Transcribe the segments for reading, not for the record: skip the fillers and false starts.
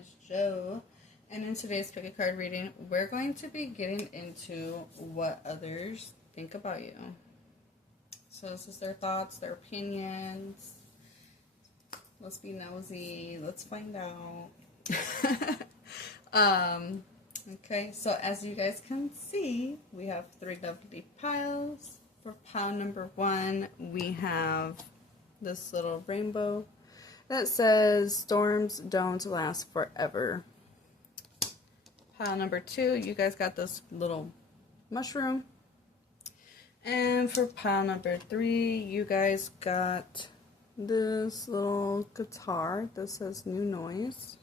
is Jo, and in today's pick a card reading, we're going to be getting into what others think about you. So this is their thoughts, their opinions. Let's be nosy. Let's find out. Okay, so as you guys can see, we have 3 lovely piles. For pile number 1, we have this little rainbow that says, storms don't last forever. Pile number 2, you guys got this little mushroom. And for pile number 3, you guys got this little guitar that says new noise.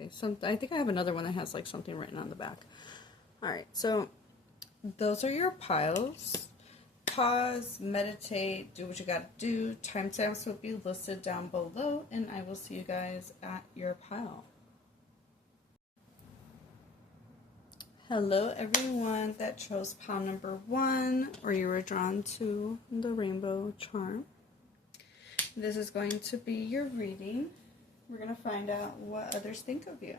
Okay, I think I have another one that has like something written on the back. Alright, so those are your piles. Pause, meditate, do what you gotta do. Timestamps will be listed down below, and I will see you guys at your pile. Hello everyone that chose pile number 1, or you were drawn to the rainbow charm. This is going to be your reading. We're going to find out what others think of you.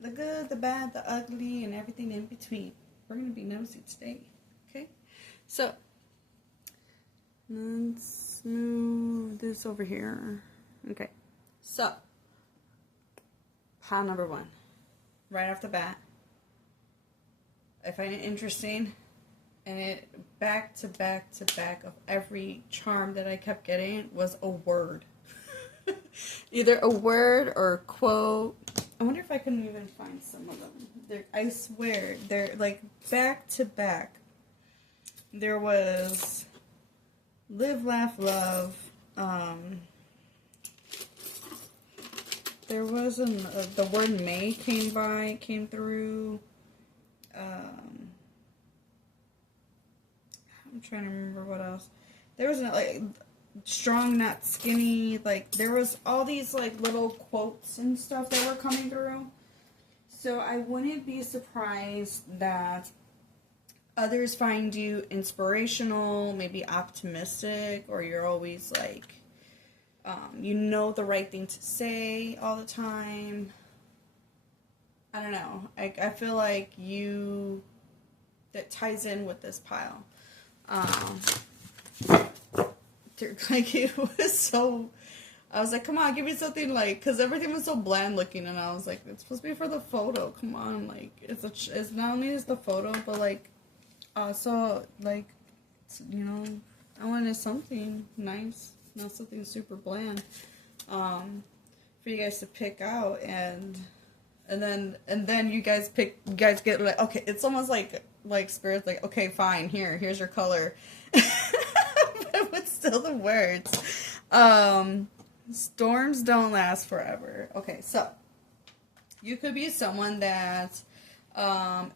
The good, the bad, the ugly, and everything in between. We're going to be nosy today. Okay? So, let's move this over here. Okay. So, pile number 1. Right off the bat, I find it interesting. And it back to back to back of every charm that I kept getting was a word. Either a word or a quote. I wonder if I can even find some of them. I swear, they're like back to back. There was live, laugh, love. There was the word may came through. I'm trying to remember what else. There was like strong, not skinny. Like there was all these like little quotes and stuff that were coming through. So I wouldn't be surprised that others find you inspirational, maybe optimistic, or you're always like, you know the right thing to say all the time. I don't know. I feel like that ties in with this pile. Like it was so, I was like, come on, give me something like, because everything was so bland looking, and I was like, it's supposed to be for the photo, come on, like, it's not only is the photo, but like, also, like, you know, I wanted something nice, not something super bland, for you guys to pick out, and then you guys get like, okay, it's almost like Spirit's like, okay, fine, here's your color. But still the words. Storms don't last forever. Okay, so you could be someone that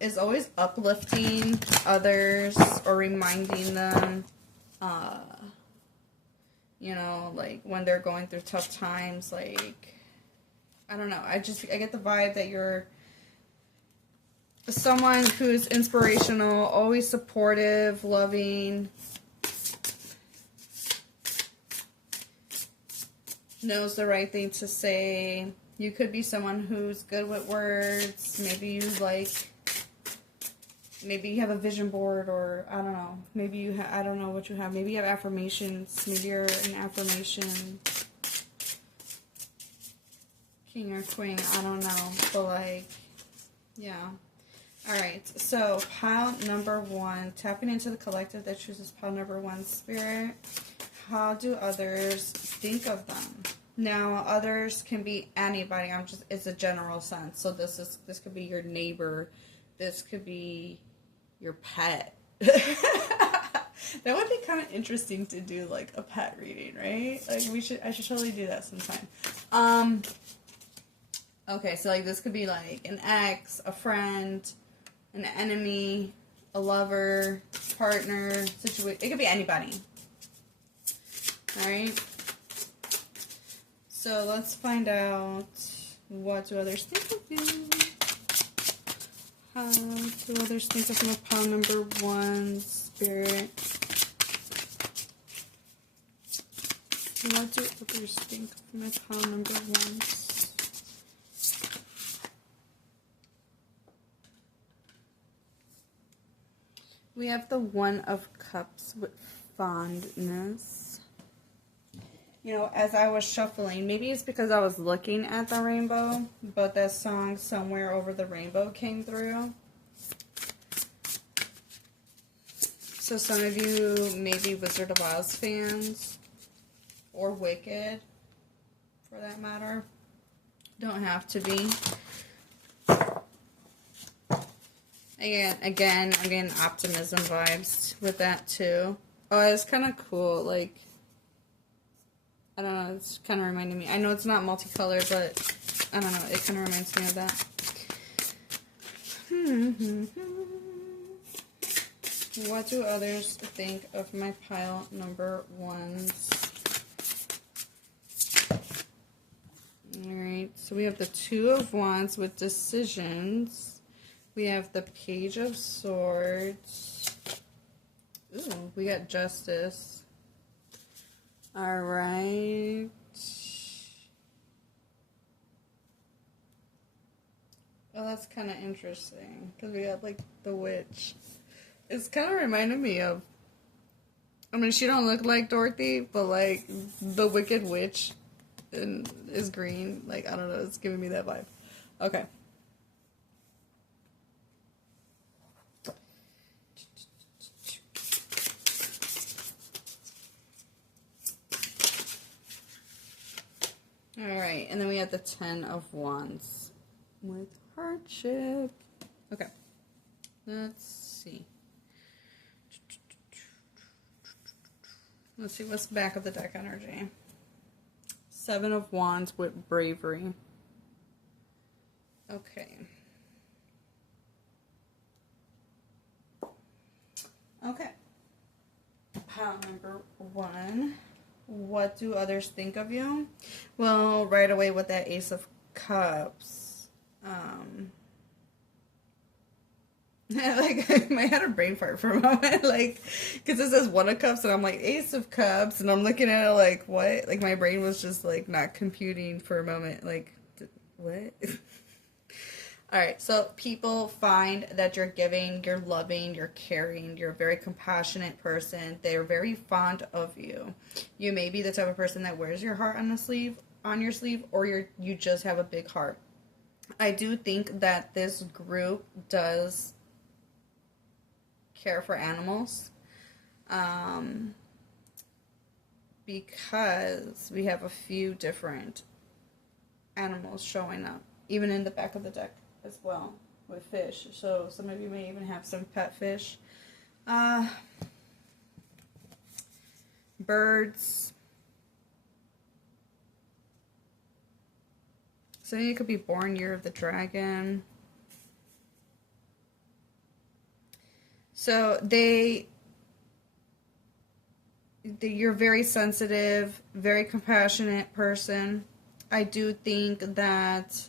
is always uplifting others or reminding them, you know, like when they're going through tough times, like, I don't know. I get the vibe that you're someone who's inspirational, always supportive, loving, knows the right thing to say. You could be someone who's good with words. Maybe you have a vision board, or I don't know. Maybe I don't know what you have. Maybe you have affirmations. Maybe you're an affirmation king or queen. I don't know. But like, yeah. Alright, so pile number 1, tapping into the collective that chooses pile number 1, Spirit. How do others think of them? Now, others can be anybody. It's a general sense. So this could be your neighbor. This could be your pet. That would be kind of interesting to do, like a pet reading, right? Like I should totally do that sometime. Okay, so like this could be like an ex, a friend, an enemy, a lover, partner, situation. It could be anybody. Alright. So let's find out, what do others think of you? How do others think of my pile number 1, Spirit? What do others think of my pile number 1, We have the One of Cups with fondness. You know, as I was shuffling, maybe it's because I was looking at the rainbow, but that song Somewhere Over the Rainbow came through. So some of you may be Wizard of Oz fans, or Wicked, for that matter. Don't have to be. Again, I'm getting optimism vibes with that too. Oh, it's kind of cool. Like, I don't know. It's kind of reminding me. I know it's not multicolored, but I don't know. It kind of reminds me of that. What do others think of my pile number ones? Alright, so we have the Two of Wands with decisions. We have the Page of Swords. Ooh, we got Justice. Alright. Well, that's kind of interesting, because we got, like, the Witch. It's kind of reminding me of, I mean, she don't look like Dorothy, but, like, the Wicked Witch is green. Like, I don't know, it's giving me that vibe. Okay. Alright, and then we have the Ten of Wands with hardship. Okay. Let's see. Let's see what's back of the deck energy. Seven of Wands with bravery. Okay. Okay. Pile number one. What do others think of you? Well, right away with that Ace of Cups. Like, I had a brain fart for a moment, like, because it says One of Cups, and I'm like, Ace of Cups, and I'm looking at it like, what? Like, my brain was just, like, not computing for a moment, like, what? Alright, so people find that you're giving, you're loving, you're caring, you're a very compassionate person, they're very fond of you. You may be the type of person that wears your heart on your sleeve, or you just have a big heart. I do think that this group does care for animals, because we have a few different animals showing up, even in the back of the deck as well, with fish. So some of you may even have some pet fish. Birds. So you could be born year of the dragon. So you're very sensitive, very compassionate person. I do think that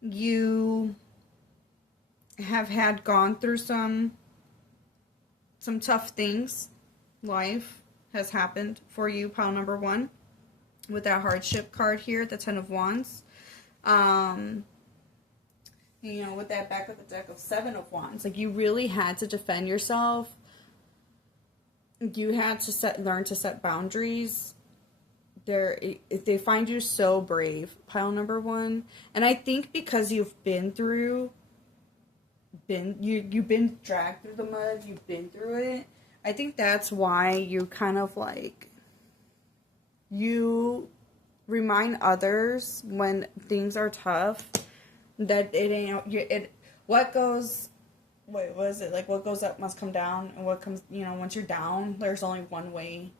you have gone through some tough things. Life has happened for you, pile number one, with that hardship card here, the Ten of Wands. You know, with that back of the deck of Seven of Wands, like, you really had to defend yourself. You had to learn to set boundaries. They find you so brave, pile number one. And I think because you've been through, you've been dragged through the mud, you've been through it. I think that's why you kind of, like, you remind others when things are tough that it ain't, what goes up must come down, and what comes, you know, once you're down, there's only one way,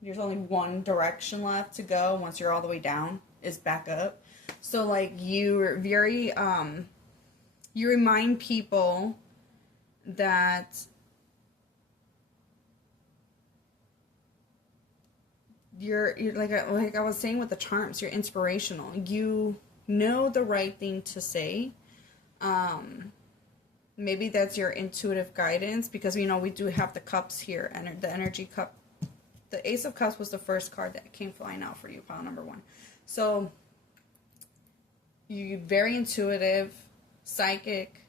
there's only one direction left to go. Once you're all the way down, is back up. So, like, you're very, you remind people that you're like I was saying with the charms, you're inspirational. You know the right thing to say. Maybe that's your intuitive guidance, because, you know, we do have the cups here, and the energy cup. The Ace of Cups was the first card that came flying out for you, pile number one. So, you're very intuitive, psychic,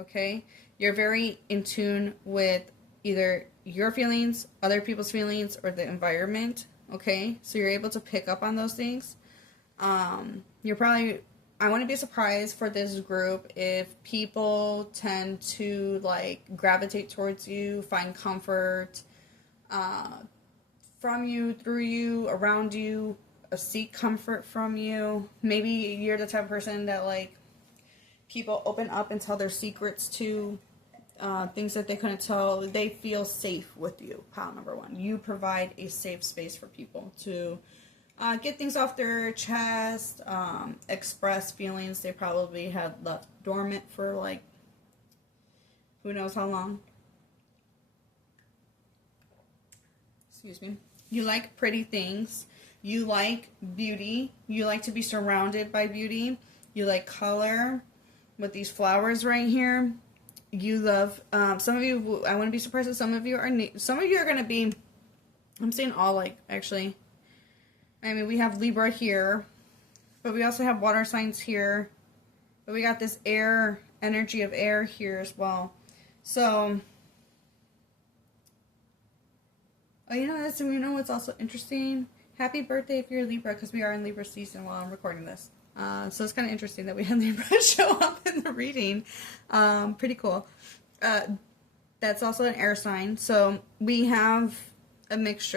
okay? You're very in tune with either your feelings, other people's feelings, or the environment, okay? So you're able to pick up on those things. You're probably, I wouldn't be surprised for this group if people tend to like gravitate towards you, find comfort from you, through you, around you, seek comfort from you. Maybe you're the type of person that like people open up and tell their secrets to, things that they couldn't tell. They feel safe with you, pile number one. You provide a safe space for people to get things off their chest, express feelings they probably had left dormant for like who knows how long. Excuse me. You like pretty things. You like beauty. You like to be surrounded by beauty. You like color with these flowers right here. You love, some of you, I wouldn't be surprised if some of you are going to be, I'm saying all like, actually, I mean, we have Libra here, but we also have water signs here, but we got this air, energy of air here as well. So, oh, you know what's also interesting? Happy birthday if you're a Libra, because we are in Libra season while I'm recording this. So it's kind of interesting that we had Libra show up in the reading. Pretty cool. That's also an air sign. So we have a mixed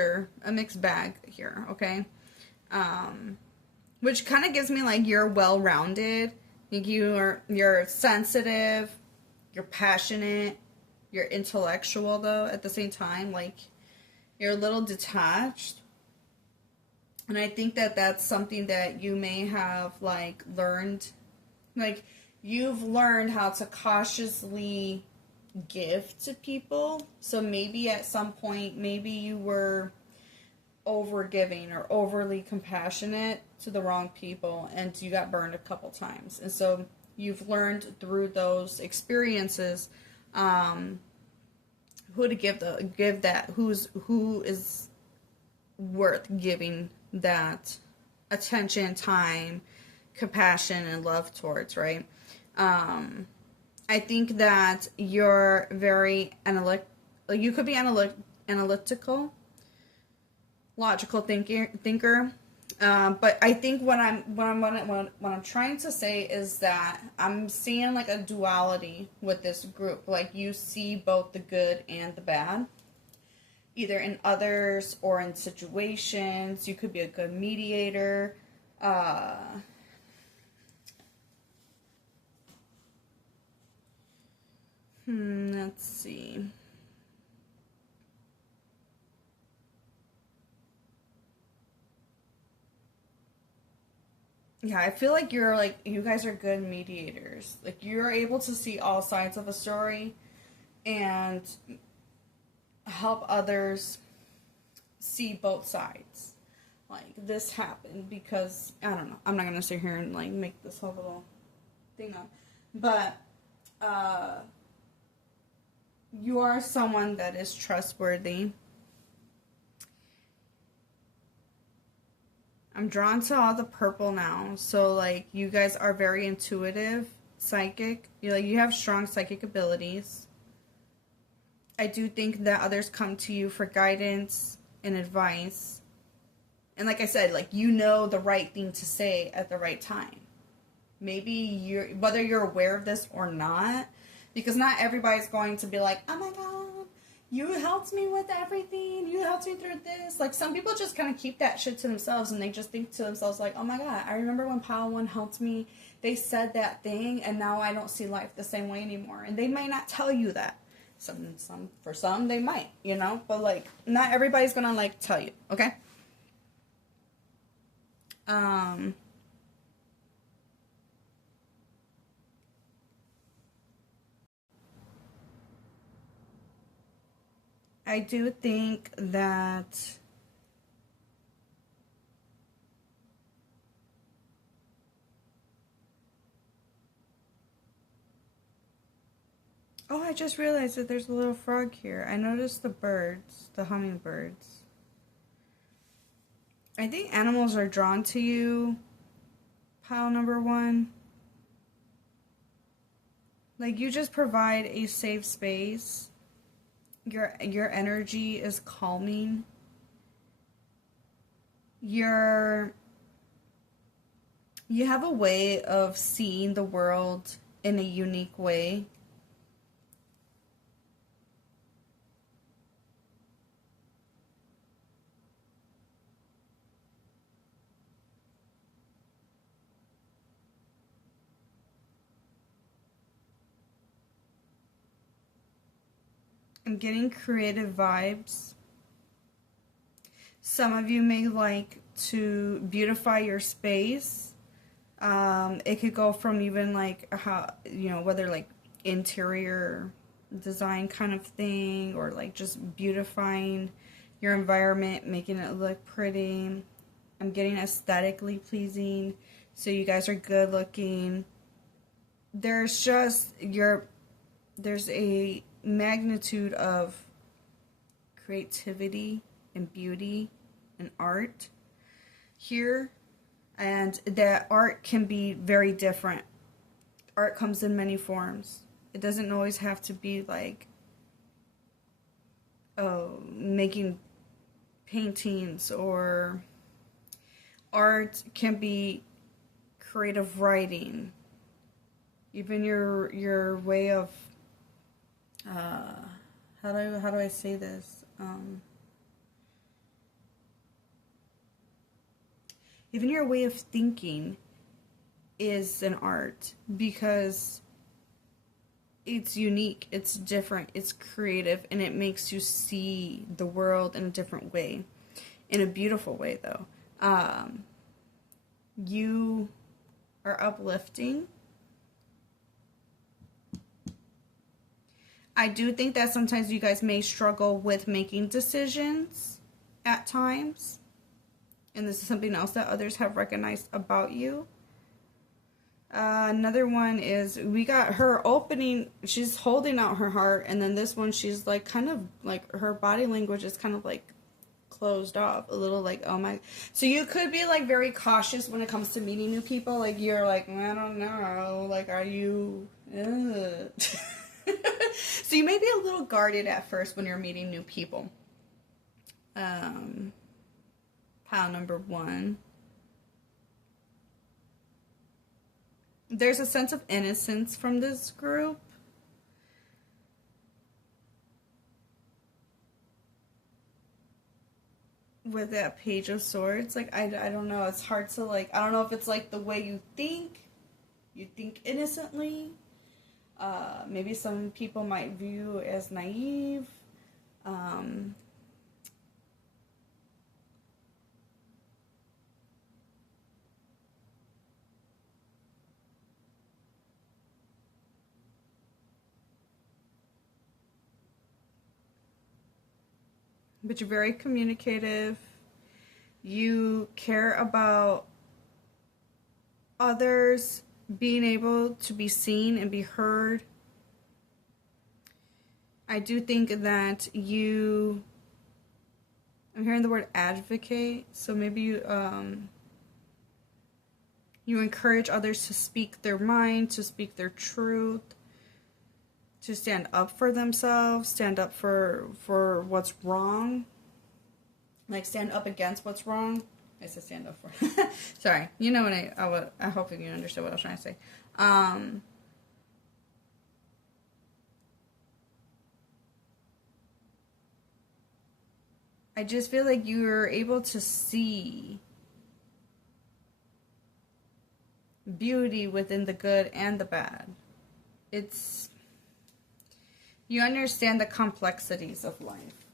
bag here, okay? Which kind of gives me like you're well-rounded. Like you're sensitive, you're passionate, you're intellectual though at the same time. Like you're a little detached. And I think that that's something that you may have, like, learned. Like, you've learned how to cautiously give to people. So maybe at some point, maybe you were over-giving or overly compassionate to the wrong people. And you got burned a couple times. And so you've learned through those experiences who to give that, who is worth giving that attention, time, compassion, and love towards, right? I think that you're very you could be analytical, logical thinker. But I think what I'm trying to say is that I'm seeing like a duality with this group. Like you see both the good and the bad, either in others or in situations. You could be a good mediator. Let's see. Yeah, I feel like you guys are good mediators. Like you're able to see all sides of a story and help others see both sides. Like this happened because I don't know. I'm not gonna sit here and like make this whole little thing up, but you are someone that is trustworthy. I'm drawn to all the purple now, so like you guys are very intuitive, psychic. You have strong psychic abilities. I do think that others come to you for guidance and advice. And like I said, like you know the right thing to say at the right time. Maybe whether you're aware of this or not, because not everybody's going to be like, oh my God, you helped me with everything. You helped me through this. Like some people just kind of keep that shit to themselves and they just think to themselves like, oh my God, I remember when Pile 1 helped me. They said that thing and now I don't see life the same way anymore. And they might not tell you that. For some they might, but like not everybody's gonna like tell you, okay? I do think that oh, I just realized that there's a little frog here. I noticed the birds, the hummingbirds. I think animals are drawn to you, pile number 1. Like, you just provide a safe space. Your energy is calming. You have a way of seeing the world in a unique way. I'm getting creative vibes. Some of you may like to beautify your space. It could go from even like how, whether like interior design kind of thing, or like just beautifying your environment, making it look pretty. I'm getting aesthetically pleasing, so you guys are good looking. There's a magnitude of creativity and beauty and art here, and that art can be very different. Art comes in many forms. It doesn't always have to be like, making paintings, or art can be creative writing. Even your way of how do I say this? Even your way of thinking is an art, because it's unique, it's different, it's creative, and it makes you see the world in a different way, in a beautiful way, though. You are uplifting. I do think that sometimes you guys may struggle with making decisions at times. And this is something else that others have recognized about you. Another one is, we got her opening, she's holding out her heart, and then this one, she's like kind of like, her body language is kind of like closed off a little, like, oh my. So you could be like very cautious when it comes to meeting new people. Like, you're like, I don't know, like, are you so you may be a little guarded at first when you're meeting new people. Pile number 1. There's a sense of innocence from this group. With that Page of Swords, like, I don't know, it's hard to, like, I don't know if it's like the way you think innocently. Maybe some people might view as naive. But you're very communicative. You care about others being able to be seen and be heard. I do think that I'm hearing the word advocate, so maybe you encourage others to speak their mind, to speak their truth, to stand up for themselves, stand up for what's wrong, like stand up against what's wrong. I said stand up for. Sorry, you know what I hope you understood what I was trying to say. I just feel like you're able to see beauty within the good and the bad. You understand the complexities of life.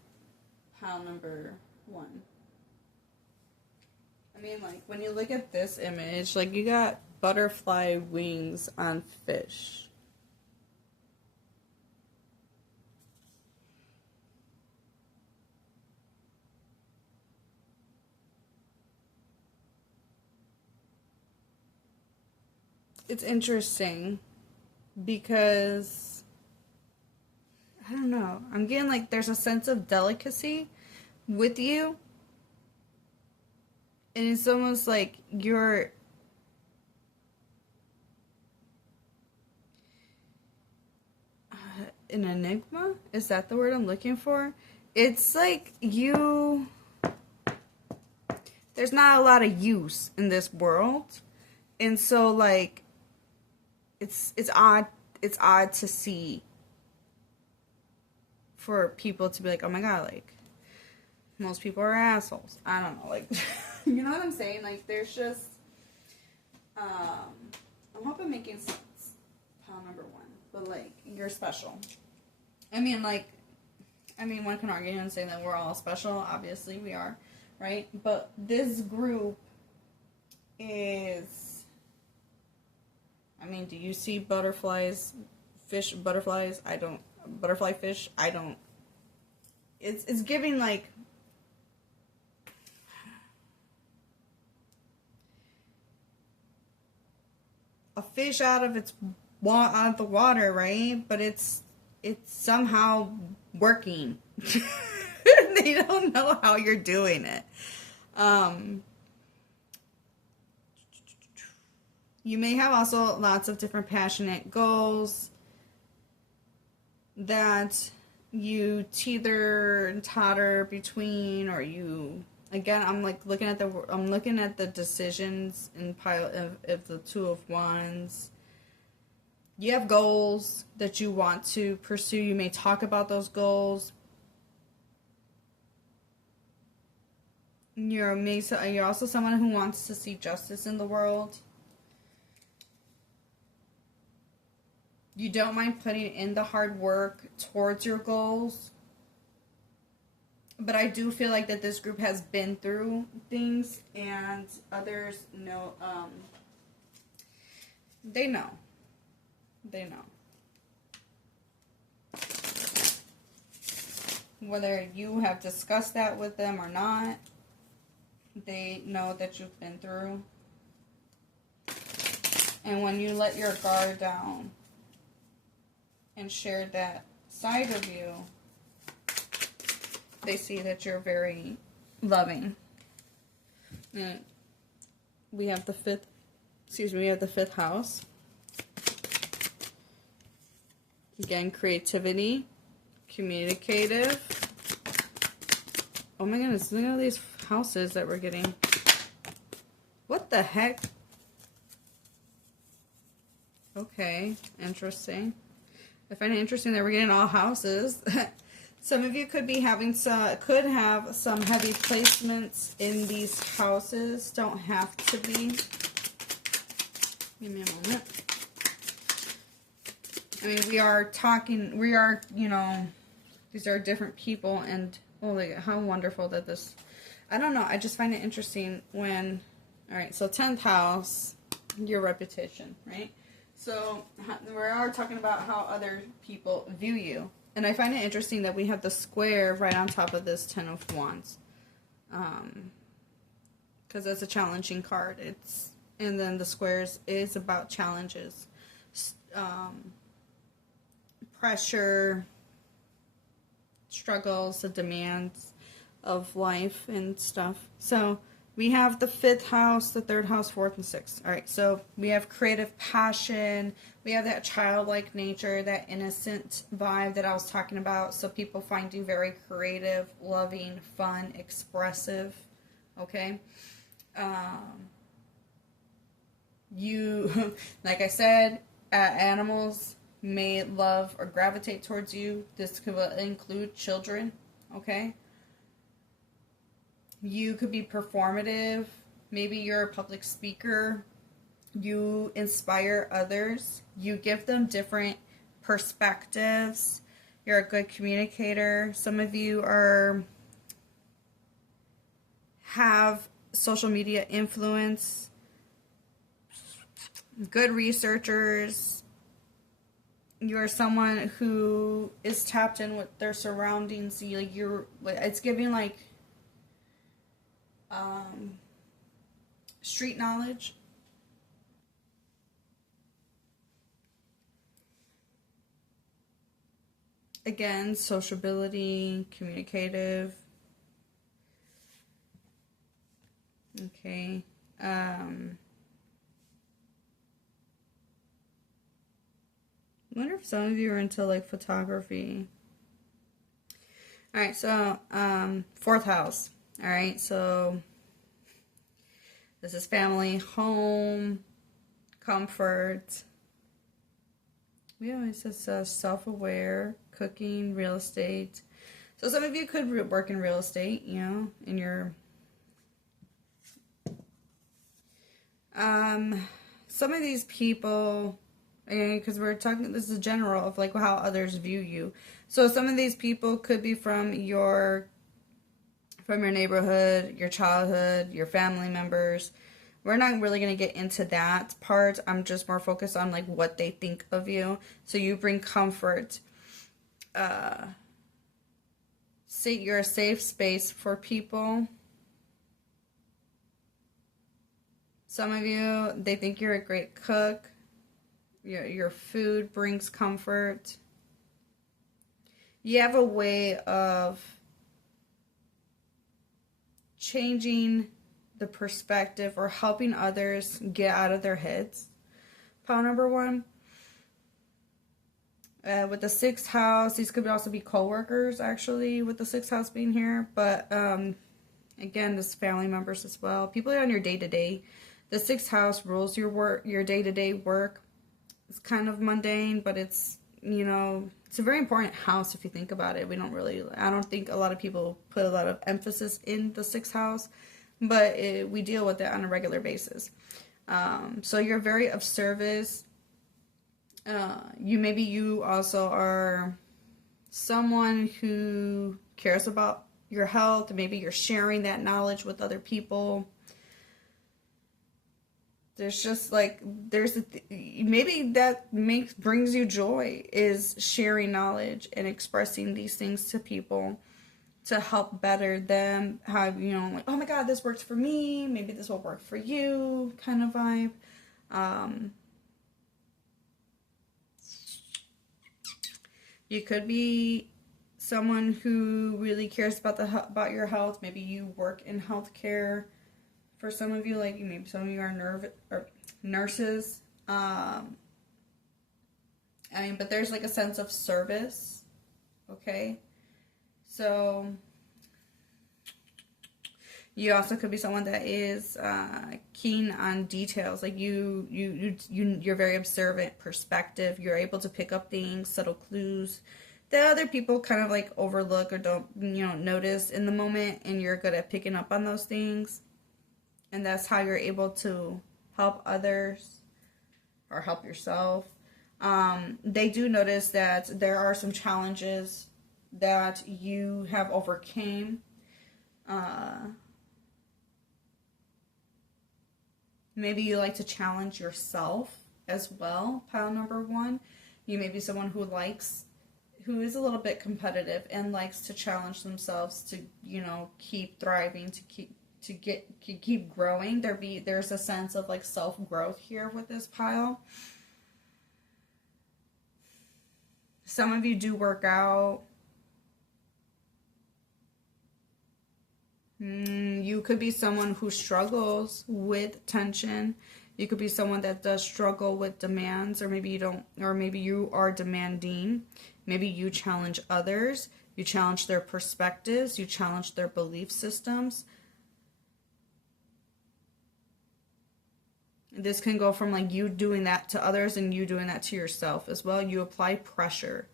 Pile number 1. I mean, like, when you look at this image, like, you got butterfly wings on fish. It's interesting because, I don't know, I'm getting like there's a sense of delicacy with you. And it's almost like an enigma. Is that the word I'm looking for? It's like you... There's not a lot of use in this world. And so, like, it's odd. It's odd to see for people to be like, oh my god, like, most people are assholes. I don't know, like, you know what I'm saying? Like, there's just, I'm hoping making sense. Pile number one. But, like, you're special. I mean, one can argue and say that we're all special. Obviously, we are, right? But this group is, I mean, do you see butterflies, butterflies? I don't. Butterfly fish? I don't. It's giving, like, a fish out of the water, right? But it's somehow working. They don't know how you're doing it. You may have also lots of different passionate goals that you teeter and totter between, or you, again, I'm looking at the decisions in pile of the Two of Wands. You have goals that you want to pursue. You may talk about those goals. You're also someone who wants to see justice in the world. You don't mind putting in the hard work towards your goals. But I do feel like that this group has been through things, and others know, they know. They know. Whether you have discussed that with them or not, they know that you've been through. And when you let your guard down and share that side of you, they see that you're very loving. And we have the fifth house. Again, creativity, communicative. Oh my goodness, look at all these houses that we're getting. What the heck? Okay, interesting. I find it interesting that we're getting all houses. Some of you could have some heavy placements in these houses. Don't have to be. Give me a moment. I mean, we are, these are different people, and, oh, like, how wonderful that this, I don't know, I just find it interesting when, alright, so 10th house, your reputation, right? So, we are talking about how other people view you, and I find it interesting that we have the square right on top of this 10 of Wands, because that's a challenging card, and then the squares is about challenges, pressure, struggles, the demands of life and stuff. So we have the 5th house, the 3rd house, 4th, and 6th. All right, so we have creative passion. We have that childlike nature, that innocent vibe that I was talking about. So people find you very creative, loving, fun, expressive. Okay? You, like I said, animals may love or gravitate towards you. This could include children, okay? You could be performative. Maybe you're a public speaker. You inspire others. You give them different perspectives. You're a good communicator. Some of you have social media influence. Good researchers. You're someone who is tapped in with their surroundings. It's giving like street knowledge. Again, sociability, communicative. Okay. wonder if some of you are into like photography. All right, so fourth house. All right, so this is family, home, comfort. Yeah, it says self-aware, cooking, real estate. So some of you could work in real estate, you know, in your some of these people, because we're talking, this is general of like how others view you. So some of these people could be from your neighborhood, your childhood, your family members. We're not really going to get into that part. I'm just more focused on like what they think of you. So you bring comfort. Say you're a safe space for people. Some of you, they think you're a great cook. Your food brings comfort. You have a way of changing the perspective or helping others get out of their heads. Pile number 1. With the 6th house, these could also be co-workers actually with the 6th house being here. But again, this family members as well. People on your day-to-day. The 6th house rules your work, your day-to-day work. It's kind of mundane, but it's, you know, it's a very important house if you think about it. I don't think a lot of people put a lot of emphasis in the 6th house, but we deal with it on a regular basis. So you're very of service. You also are someone who cares about your health. Maybe you're sharing that knowledge with other people. There's just like, maybe that brings you joy, is sharing knowledge and expressing these things to people to help better them. How, you know, like, oh my God, this works for me. Maybe this will work for you kind of vibe. You could be someone who really cares about your health. Maybe you work in healthcare. For some of you, like maybe some of you are nurses. But there's like a sense of service. Okay, so you also could be someone that is keen on details. Like you're very observant, perspective. You're able to pick up things, subtle clues that other people kind of like overlook or don't, you know, notice in the moment, and you're good at picking up on those things. And that's how you're able to help others or help yourself. They do notice that there are some challenges that you have overcame. Maybe you like to challenge yourself as well, pile number 1. You may be someone who is a little bit competitive and likes to challenge themselves to, you know, keep thriving, to keep growing. There's a sense of like self-growth here with this pile. Some of you do work out. You could be someone who struggles with tension. You could be someone that does struggle with demands, or maybe you don't, or maybe you are demanding. Maybe you challenge others. You challenge their perspectives. You challenge their belief systems. This can go from like you doing that to others and you doing that to yourself as well. You apply pressure.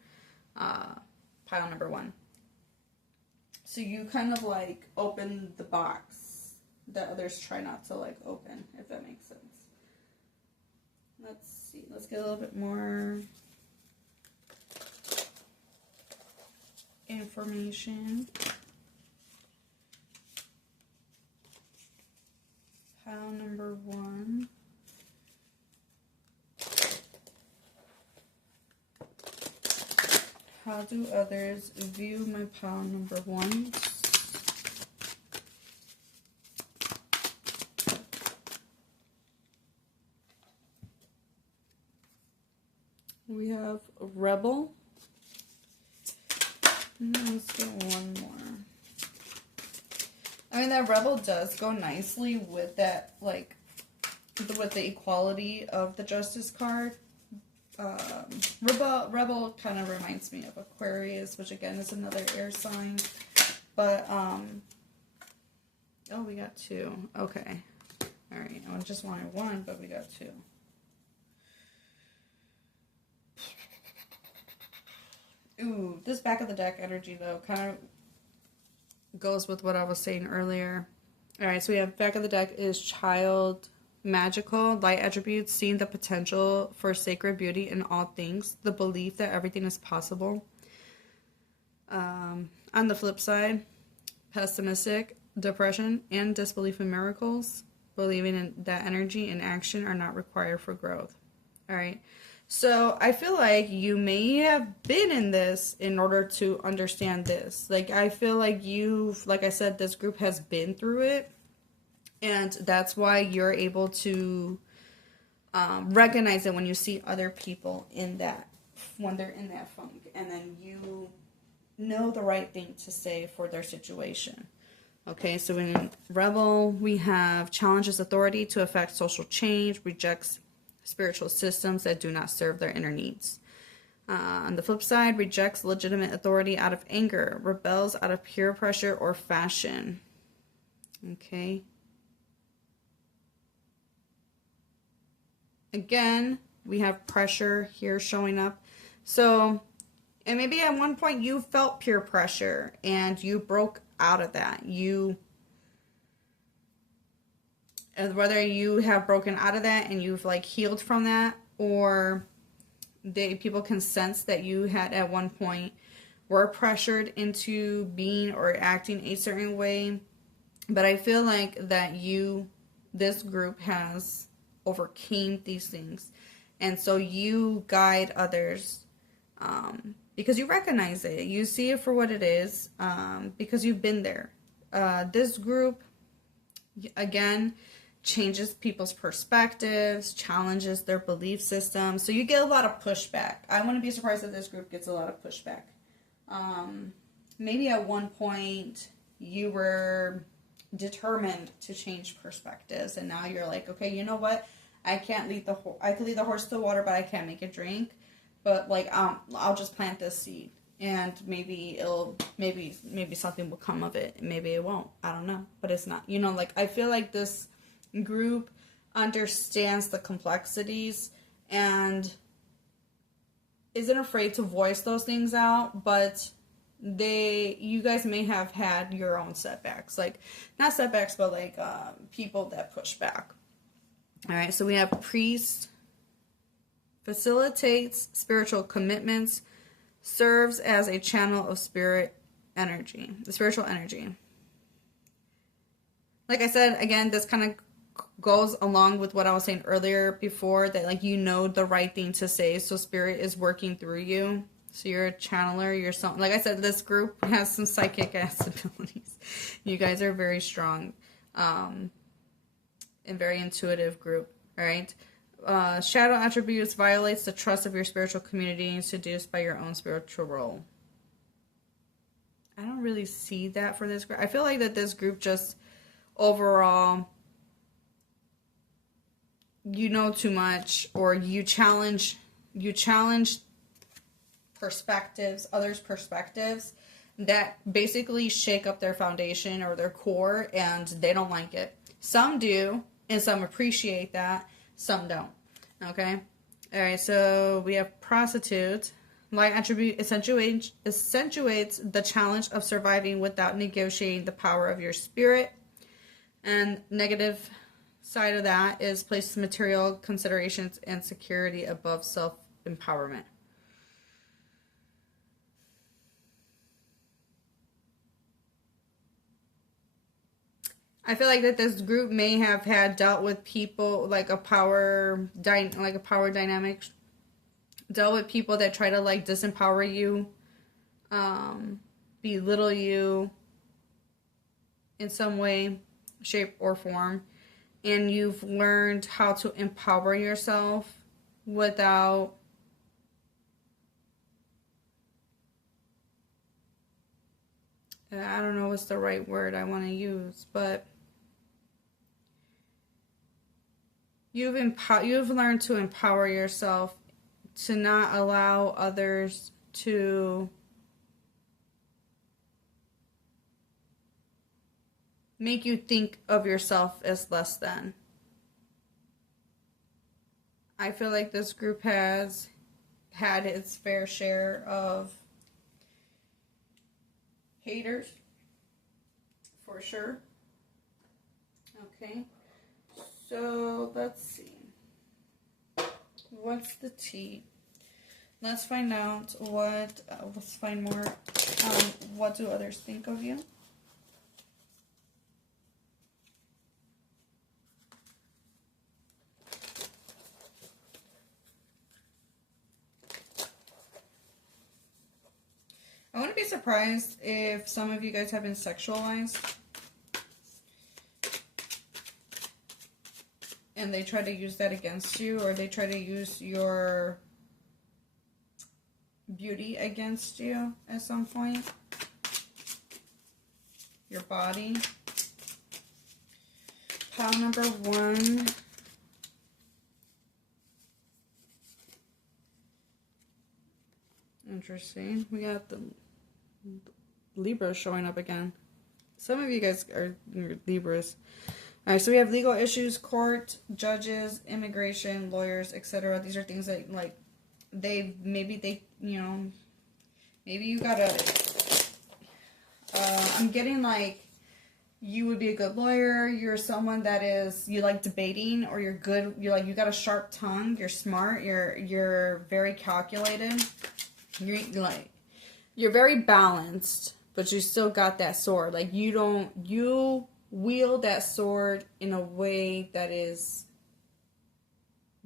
Pile number 1. So you kind of like open the box that others try not to like open, if that makes sense. Let's see. Let's get a little bit more information. Pile number 1. How do others view my pile number 1? We have a rebel. Let's get one more. I mean, that rebel does go nicely with that, like, with the equality of the justice card. Rebel kind of reminds me of Aquarius, which again is another air sign. But, oh, we got 2. Okay. All right. I just wanted 1, but we got 2. Ooh, this back of the deck energy, though, kind of goes with what I was saying earlier. All right, so we have back of the deck is child, magical, light attributes, seeing the potential for sacred beauty in all things, the belief that everything is possible. On the flip side, pessimistic, depression, and disbelief in miracles, believing in that energy and action are not required for growth. All right. So I feel like you may have been in this in order to understand this. Like, I feel like like I said, this group has been through it. And that's why you're able to recognize it when you see other people when they're in that funk. And then you know the right thing to say for their situation. Okay, so in Rebel, we have challenges authority to affect social change, rejects spiritual systems that do not serve their inner needs. On the flip side, rejects legitimate authority out of anger, rebels out of peer pressure or fashion. Okay. Again, we have pressure here showing up. So, and maybe at one point you felt peer pressure and you broke out of that. And whether you have broken out of that and you've like healed from that, or people can sense that you had at one point were pressured into being or acting a certain way. But I feel like that this group has overcame these things. And so you guide others because you recognize it. You see it for what it is because you've been there. This group, again, changes people's perspectives, challenges their belief system. So you get a lot of pushback. I wouldn't be surprised if this group gets a lot of pushback. Maybe at one point you were determined to change perspectives, and now you're like, okay, you know what? I can't lead I can lead the horse to the water, but I can't make it drink. But like, I'll just plant this seed, and maybe something will come of it. Maybe it won't. I don't know. But it's not. Like I feel like this group understands the complexities and isn't afraid to voice those things out, but you guys may have had your own setbacks, like not setbacks, but like people that push back. All right, so we have priest, facilitates spiritual commitments, serves as a channel of spiritual energy. Like I said, again, this kind of goes along with what I was saying earlier before, that like the right thing to say, so spirit is working through you. So you're a channeler, like I said, this group has some psychic ass abilities. You guys are very strong and very intuitive group, all right? Shadow attributes violates the trust of your spiritual community, seduced by your own spiritual role. I don't really see that for this group. I feel like that this group just overall, too much, or you challenge others' perspectives that basically shake up their foundation or their core, and they don't like it. Some do, and some appreciate that, some don't. Okay? Alright, so we have prostitute. Light attribute accentuates the challenge of surviving without negotiating the power of your spirit. And negative side of that is places material considerations and security above self-empowerment. I feel like that this group may have had dealt with people like a power dynamic, dealt with people that try to like disempower you, belittle you in some way, shape, or form, and you've learned how to empower yourself without I don't know what's the right word I want to use, but you've learned to empower yourself to not allow others to make you think of yourself as less than. I feel like this group has had its fair share of haters, for sure. Okay, so let's see. What's the tea? Let's find out what, let's find more, what do others think of you? I wouldn't be surprised if some of you guys have been sexualized. And they try to use that against you, or they try to use your beauty against you at some point. Your body. Pile number 1. Interesting. We got the Libra showing up again. Some of you guys are Libras. Alright, so we have legal issues, court, judges, immigration, lawyers, etc. These are things that, like, maybe you gotta, I'm getting, like, you would be a good lawyer, you're someone that is, you like debating, or you're good, you got a sharp tongue, you're smart, you're very calculated, you're very balanced, but you still got that sword. Like, you wield that sword in a way that is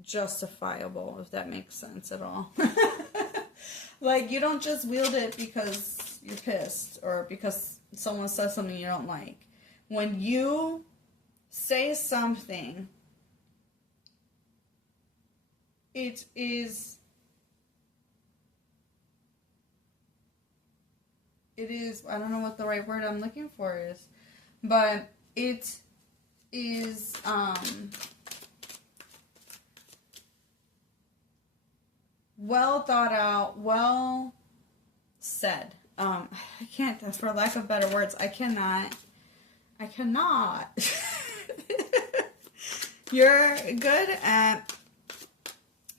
justifiable, if that makes sense at all. Like, you don't just wield it because you're pissed or because someone says something you don't like. When you say something, it is, I don't know what the right word I'm looking for is, but it is, well thought out, well said. I can't, for lack of better words, I cannot. You're good at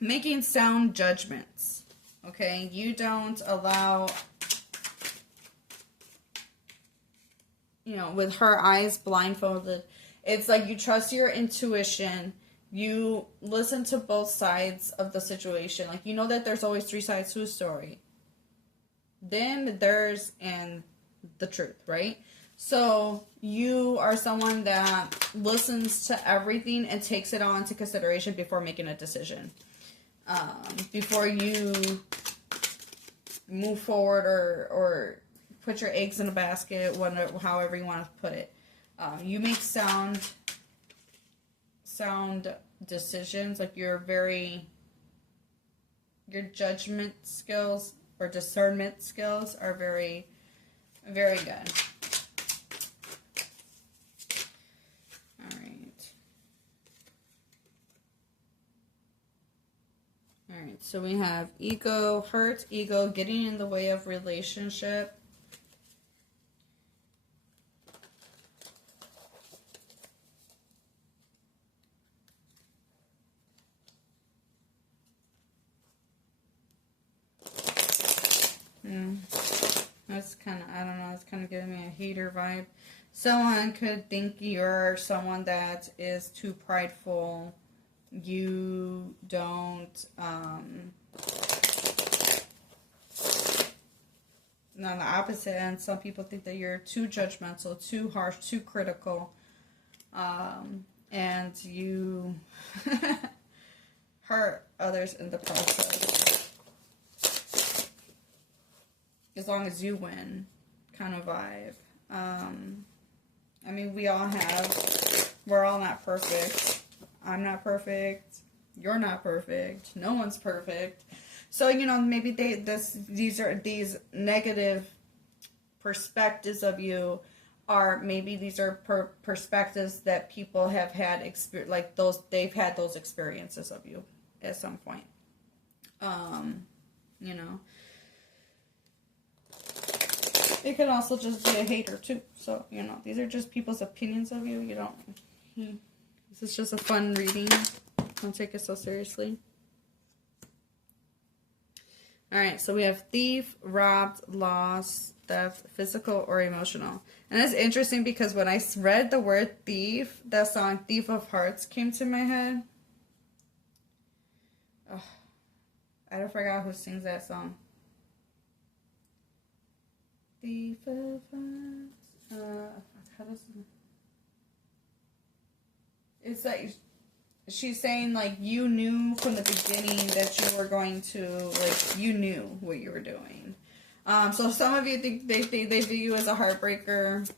making sound judgments, okay? You don't allow, with her eyes blindfolded, it's like you trust your intuition. You listen to both sides of the situation. Like, you know that there's always 3 sides to a story. Them, theirs, and the truth, right? So you are someone that listens to everything and takes it all into consideration before making a decision. Before you move forward or put your eggs in a basket, however you want to put it. You make sound decisions. Like, your judgment skills or discernment skills are very, very good. Alright, so we have ego, hurt, ego, getting in the way of relationship. That's kind of, I don't know, it's kind of giving me a hater vibe. Someone could think you're someone that is too prideful. You don't, on the opposite end, some people think that you're too judgmental, too harsh, too critical, and you hurt others in the process. As long as you win, kind of vibe. I mean, we're all not perfect. I'm not perfect. You're not perfect. No one's perfect. So, maybe these negative perspectives of you are, maybe these are perspectives that people have had they've had those experiences of you at some point. You know. It could also just be a hater too. So, you know, these are just people's opinions of you. You don't... This is just a fun reading. Don't take it so seriously. Alright, so we have thief, robbed, lost, theft, physical or emotional. And it's interesting because when I read the word thief, that song Thief of Hearts came to my head. Oh, I don't forgot who sings that song. Thief of Hearts. How does it... It's like... She's saying, like, you knew from the beginning that you were going to, like, you knew what you were doing. So some of you think they view you as a heartbreaker.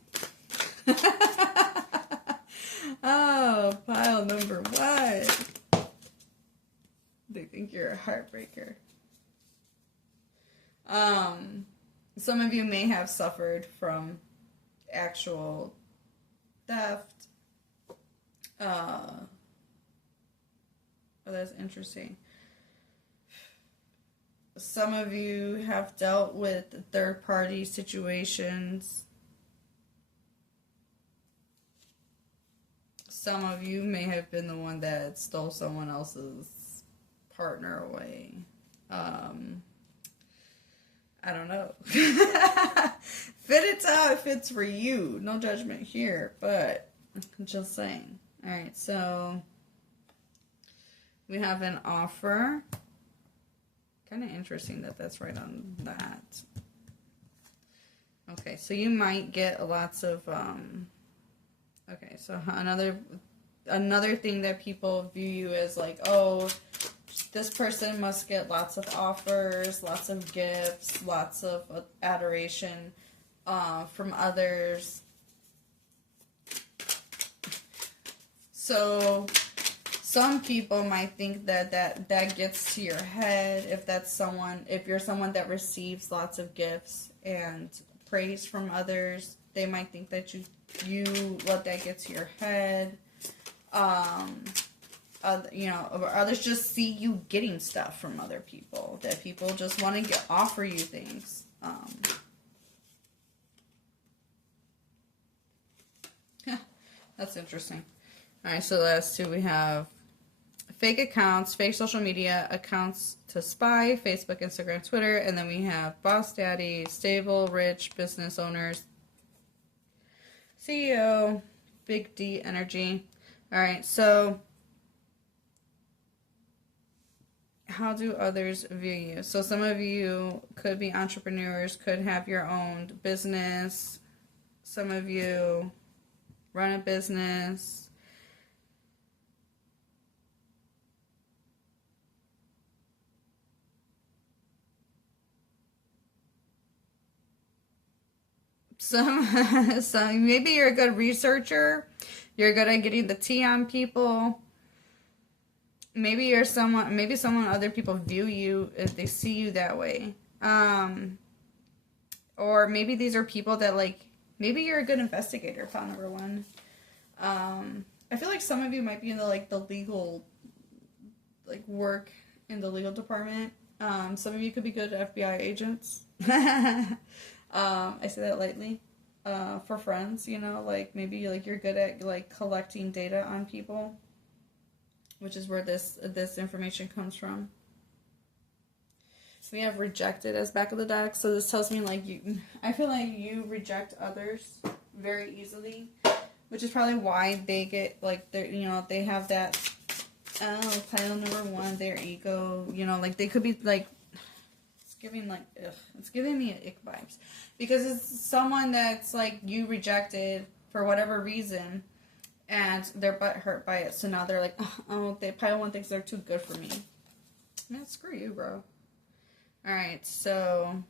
Oh, pile number 1. They think you're a heartbreaker. Some of you may have suffered from actual theft. Oh, that's interesting. Some of you have dealt with third-party situations. Some of you may have been the one that stole someone else's partner away. I don't know. Fit it out if it's for you. No judgment here, but I'm just saying. All right, so... we have an offer. Kind of interesting that that's right on that. Okay, so you might get lots of, okay, so another thing that people view you as like, oh, this person must get lots of offers, lots of gifts, lots of adoration from others. So... some people might think that gets to your head if you're someone that receives lots of gifts and praise from others. They might think that you let that get to your head. You know, or others just see you getting stuff from other people. That people just want to offer you things. That's interesting. All right, so the last two we have. Fake accounts, fake social media accounts to spy, Facebook, Instagram, Twitter, and then we have boss daddy, stable, rich, business owners, CEO, big D energy. All right, so how do others view you? So some of you could be entrepreneurs, could have your own business. Some of you run a business. Some maybe you're a good researcher. You're good at getting the tea on people. Maybe someone other people view you if they see you that way. Or maybe these are people that maybe you're a good investigator, file number 1. I feel like some of you might be in the legal, work in the legal department. Some of you could be good FBI agents. I say that lightly, for friends, maybe you're good at collecting data on people, which is where this information comes from. We have rejected as back of the deck, so this tells me I feel like you reject others very easily, which is probably why they get they have that pile number 1, their ego, they could be it's giving me ick vibes because it's someone that's you rejected for whatever reason and they're butthurt by it, so now they're like, oh, they pile 1 thinks they're too good for me. Man, screw you, bro. Alright, so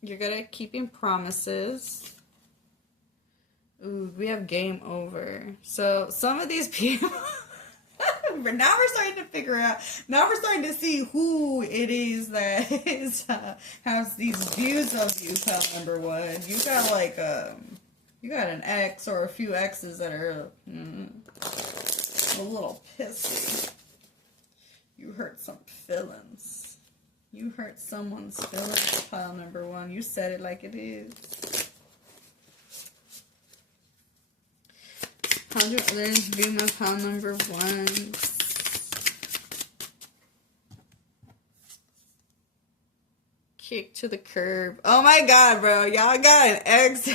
you're good at keeping promises. Ooh, we have game over. So some of these people but now we're starting to figure out. Now we're starting to see who it is that has these views of you. Pal number 1, you got you got an ex or a few exes that are a little pissy. You hurt some feelings. You hurt someone's feelings, pile number 1. You said it like it is. How do others view my pile number 1? Kick to the curb. Oh my god, bro. Y'all got an ex.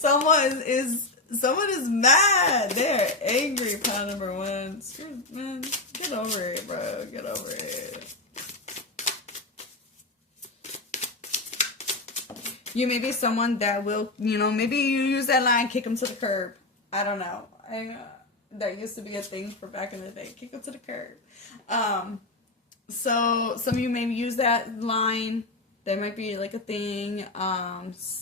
Someone is mad. They're angry, pile number 1. Man, get over it, bro. Get over it. You may be someone that will, maybe you use that line, kick them to the curb. I don't know. That used to be a thing for back in the day. Kick them to the curb. So some of you may use that line. That might be like a thing.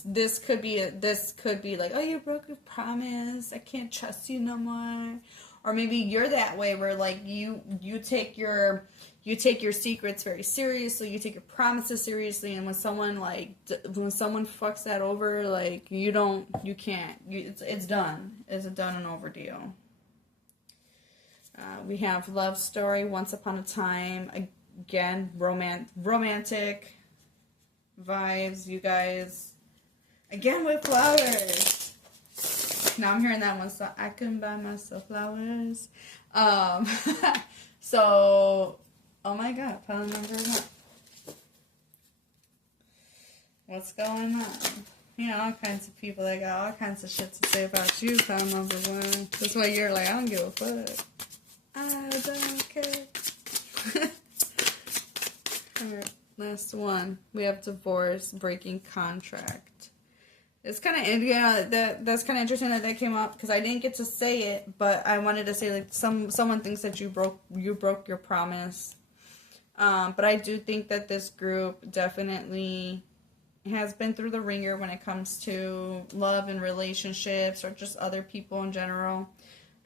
This could be like, oh, you broke your promise. I can't trust you no more. Or maybe you're that way where like you take your secrets very seriously. You take your promises seriously. And when someone fucks that over, like you can't. It's done. It's a done and over deal. We have love story. Once upon a time. Again, romantic vibes, you guys. Again with flowers. Now I'm hearing that one, so I can buy myself flowers. So, oh my god, pile number 1. What's going on? All kinds of people that got all kinds of shit to say about you, pile number 1. That's why you're like, I don't give a fuck. I don't care. Alright. Last one. We have divorce, breaking contract. It's kind of, that's kind of interesting that came up because I didn't get to say it, but I wanted to say like someone thinks that you broke your promise. But I do think that this group definitely has been through the ringer when it comes to love and relationships or just other people in general.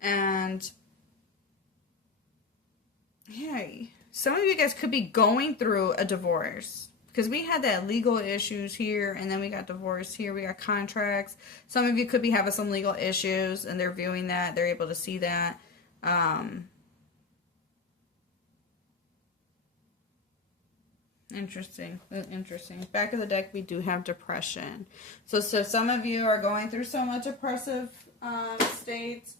And yeah, some of you guys could be going through a divorce because we had that legal issues here and then we got divorced here. We got contracts. Some of you could be having some legal issues and they're viewing that. They're able to see that. Interesting. Back of the deck, we do have depression. So some of you are going through so much depressive states.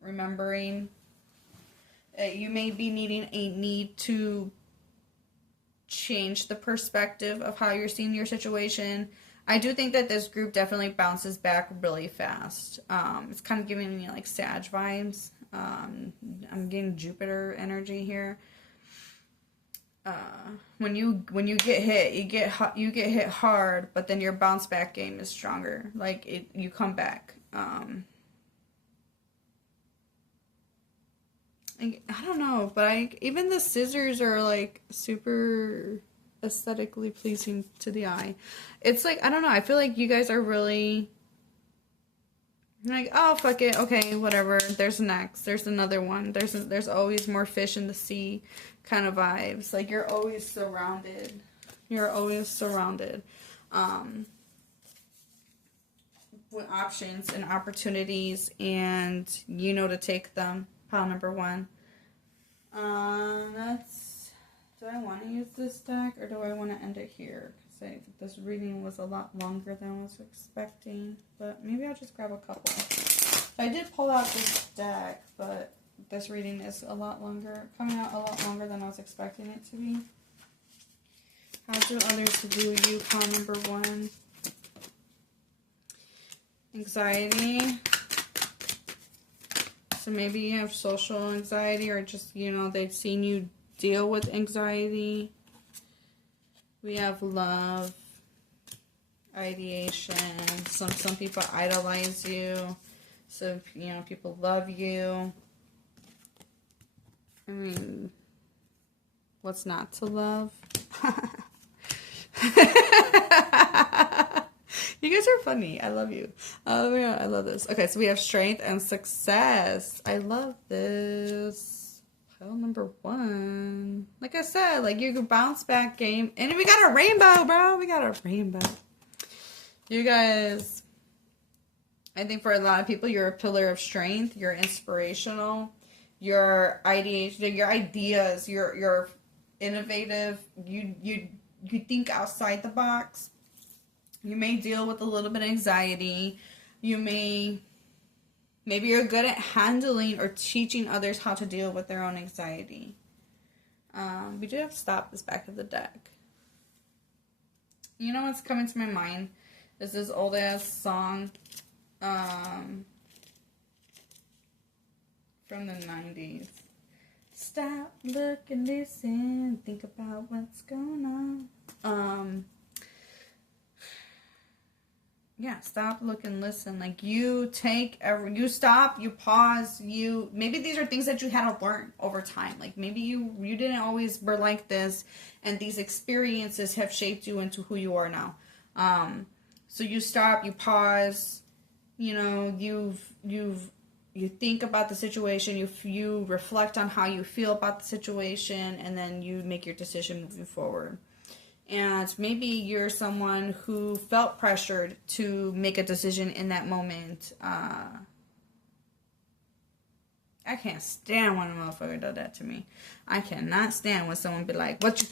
Remembering you may be needing a need to change the perspective of how you're seeing your situation. I do think that this group definitely bounces back really fast. It's kind of giving me like Sag vibes. I'm getting Jupiter energy here. When you get hit, you get hit hard, but then your bounce back game is stronger. Like you come back. I don't know, but even the scissors are like super aesthetically pleasing to the eye. It's like, I don't know, I feel like you guys are really like, oh, fuck it, okay, whatever, there's next, there's another one, there's always more fish in the sea kind of vibes. Like you're always surrounded with options and opportunities, and to take them. Pile number 1. Do I want to use this deck or do I want to end it here? Because this reading was a lot longer than I was expecting. But maybe I'll just grab a couple. I did pull out this deck, but this reading is a lot longer, coming out a lot longer than I was expecting it to be. How do others view you? Pile number 1. Anxiety. So maybe you have social anxiety or just, they've seen you deal with anxiety. We have love, ideation. Some people idolize you. So, people love you. I mean, what's not to love? You guys are funny. I love you. Oh yeah, I love this. Okay, so we have strength and success. I love this. Pile number 1. Like I said, like you could bounce back game. And we got a rainbow, bro. We got a rainbow. You guys, I think for a lot of people, you're a pillar of strength. You're inspirational. your ideation, your ideas, your innovative. You think outside the box. You may deal with a little bit of anxiety. Maybe you're good at handling or teaching others how to deal with their own anxiety. We do have to stop this back of the deck. You know what's coming to my mind is this old ass song from the 90s. Stop, look, and listen. Think about what's going on. Yeah, stop, look, and listen. Like, you stop, you pause, maybe these are things that you had to learn over time. Like, maybe you didn't always were like this, and these experiences have shaped you into who you are now. So you stop, you pause, you think about the situation, you reflect on how you feel about the situation, and then you make your decision moving forward. And maybe you're someone who felt pressured to make a decision in that moment. I can't stand when a motherfucker does that to me. I cannot stand when someone be like, what you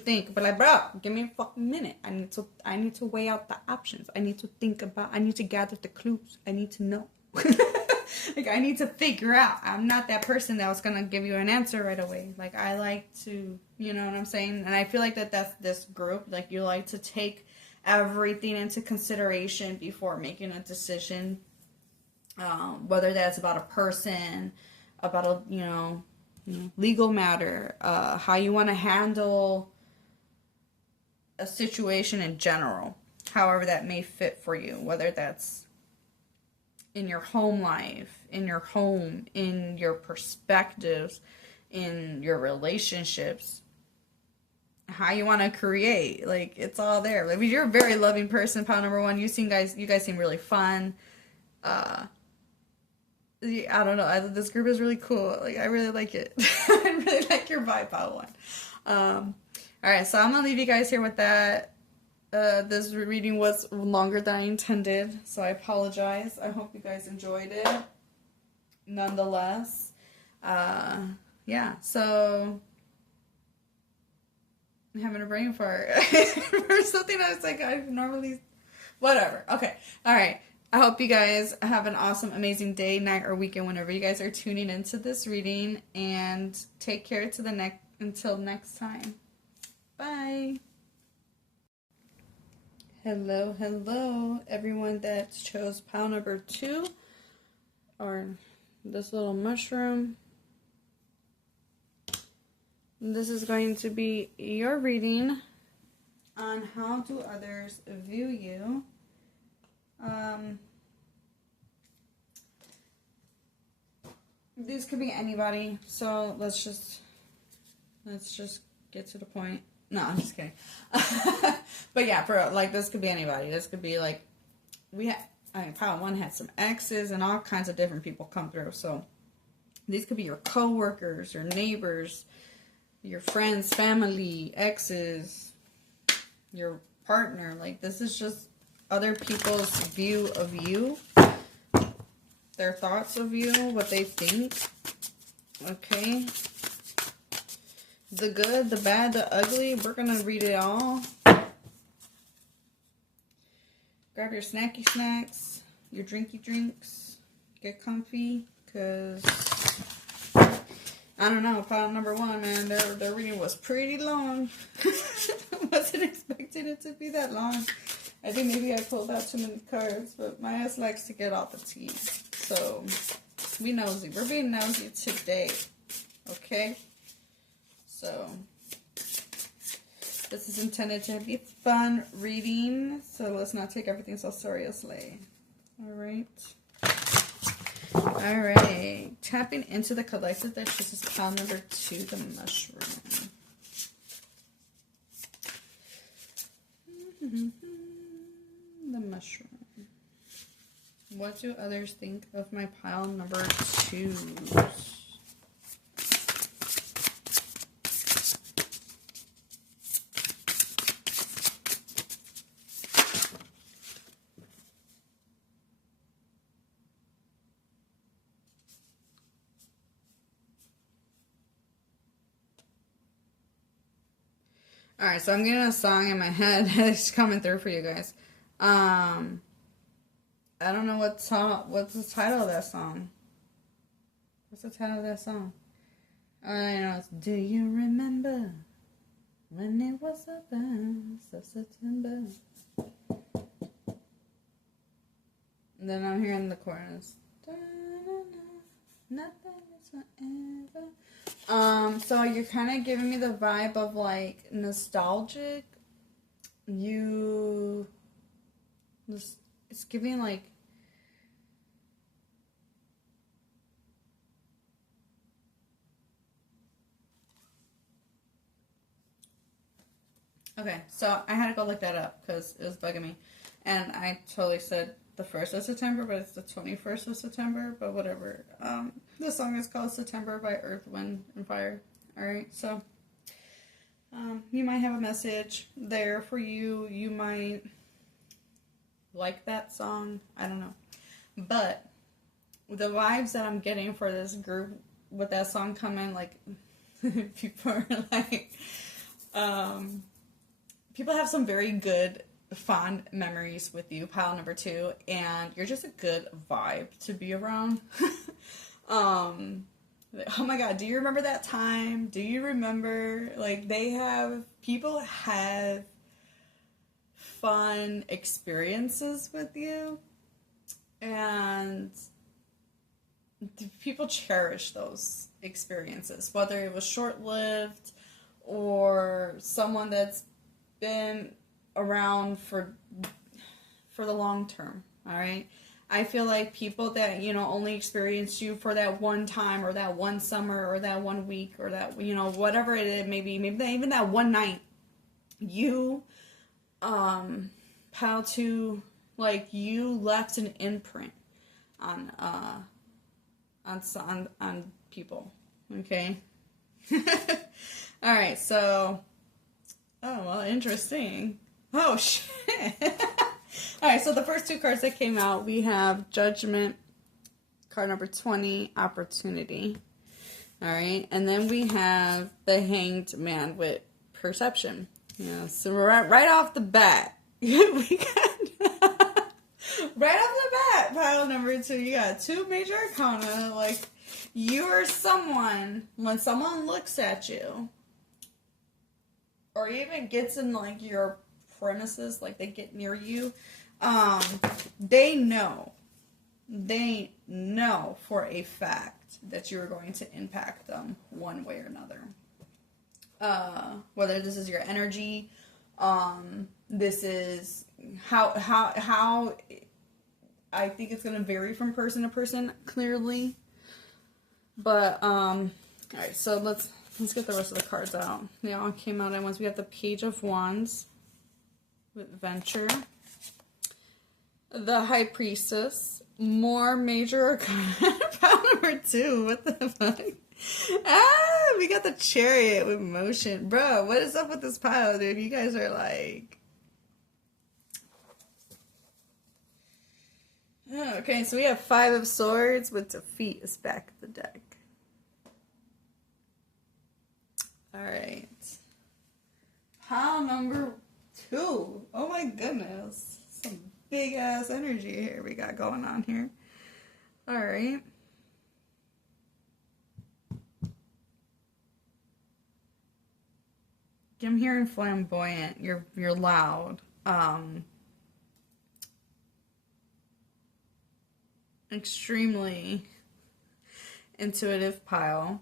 think? But like, bro, give me a fucking minute. I need to weigh out the options. I need to gather the clues. I need to know. Like, I need to figure out. I'm not that person that was going to give you an answer right away. Like, I like to, you know what I'm saying? And I feel like that's this group. Like, you like to take everything into consideration before making a decision. Whether that's about a person, about a, legal matter, how you want to handle a situation in general. However that may fit for you. Whether that's in your home life, in your home, in your perspectives, in your relationships, how you want to create. Like, it's all there. Like, you're a very loving person, pile number one. You guys seem really fun. I don't know. This group is really cool. Like, I really like it. I really like your vibe, pile one. All right, so I'm gonna leave you guys here with that. This reading was longer than I intended, so I apologize. I hope you guys enjoyed it. Nonetheless, yeah, so I'm having a brain fart for something I was like, I normally, whatever. Okay, all right. I hope you guys have an awesome, amazing day, night, or weekend whenever you guys are tuning into this reading, and take care until next time. Bye. Hello, everyone that chose pile number 2, or this little mushroom. This is going to be your reading on how do others view you. This could be anybody, so let's just get to the point. No, I'm just kidding. But yeah, this could be anybody. This could be like, pile 1 had some exes and all kinds of different people come through. So these could be your coworkers, your neighbors, your friends, family, exes, your partner. Like, this is just other people's view of you, their thoughts of you, what they think. Okay. The good, the bad, the ugly. We're going to read it all. Grab your snacky snacks, your drinky drinks. Get comfy, because I don't know, pile number 1, man, their reading was pretty long. I wasn't expecting it to be that long. I think maybe I pulled out too many cards, but my ass likes to get all the tea. So, be nosy. We're being nosy today. Okay? So, this is intended to be fun reading, so let's not take everything so seriously. Alright. Alright. Tapping into the collective, this is pile number 2, the mushroom. The mushroom. What do others think of my pile number 2? Alright, so I'm getting a song in my head that's coming through for you guys. I don't know what's the title of that song. What's the title of that song? I know it's Do You Remember When It Was the Best of September? And then I'm hearing the chorus. Nothing is forever. So you're kind of giving me the vibe of like nostalgic. It's giving like. Okay, so I had to go look that up because it was bugging me. And I totally said the 1st of September, but it's the 21st of September, but whatever. The song is called September by Earth, Wind, and Fire. Alright, so you might have a message there for you. You might like that song. I don't know. But the vibes that I'm getting for this group with that song coming, like, people are like, people have some very good, fond memories with you, pile number 2, and you're just a good vibe to be around. Oh my god, do you remember that time? Do you remember, like, people have fun experiences with you, and people cherish those experiences, whether it was short-lived or someone that's been around for the long term. All right, I feel like people that only experienced you for that one time or that one summer or that 1 week or that whatever it is, maybe even that one night, you how to, like, you left an imprint on people. Okay. All right, so oh, well, interesting. Oh, shit. All right, so the first 2 cards that came out, we have Judgment, card number 20, Opportunity. All right, and then we have the Hanged Man with Perception. Yeah, so right off the bat, we got right off the bat, pile number 2, you got 2 major arcana. Like, you are someone, when someone looks at you, or even gets in, like, your premises, like, they get near you, they know for a fact that you are going to impact them one way or another. Whether this is your energy, this is how I think it's going to vary from person to person, clearly. But, alright, so let's get the rest of the cards out. They all came out at once. We have the Page of Wands with Venture. The High Priestess. More Major Arcana. Pile number 2. What the fuck? We got the Chariot with Motion. Bro, what is up with this pile, dude? You guys are like... Oh, okay, so we have 5 of Swords with Defeat is back of the deck. Alright. Pile number 2. Oh my goodness. Some big ass energy here we got going on here. Alright. I'm hearing flamboyant. You're loud. Extremely intuitive pile.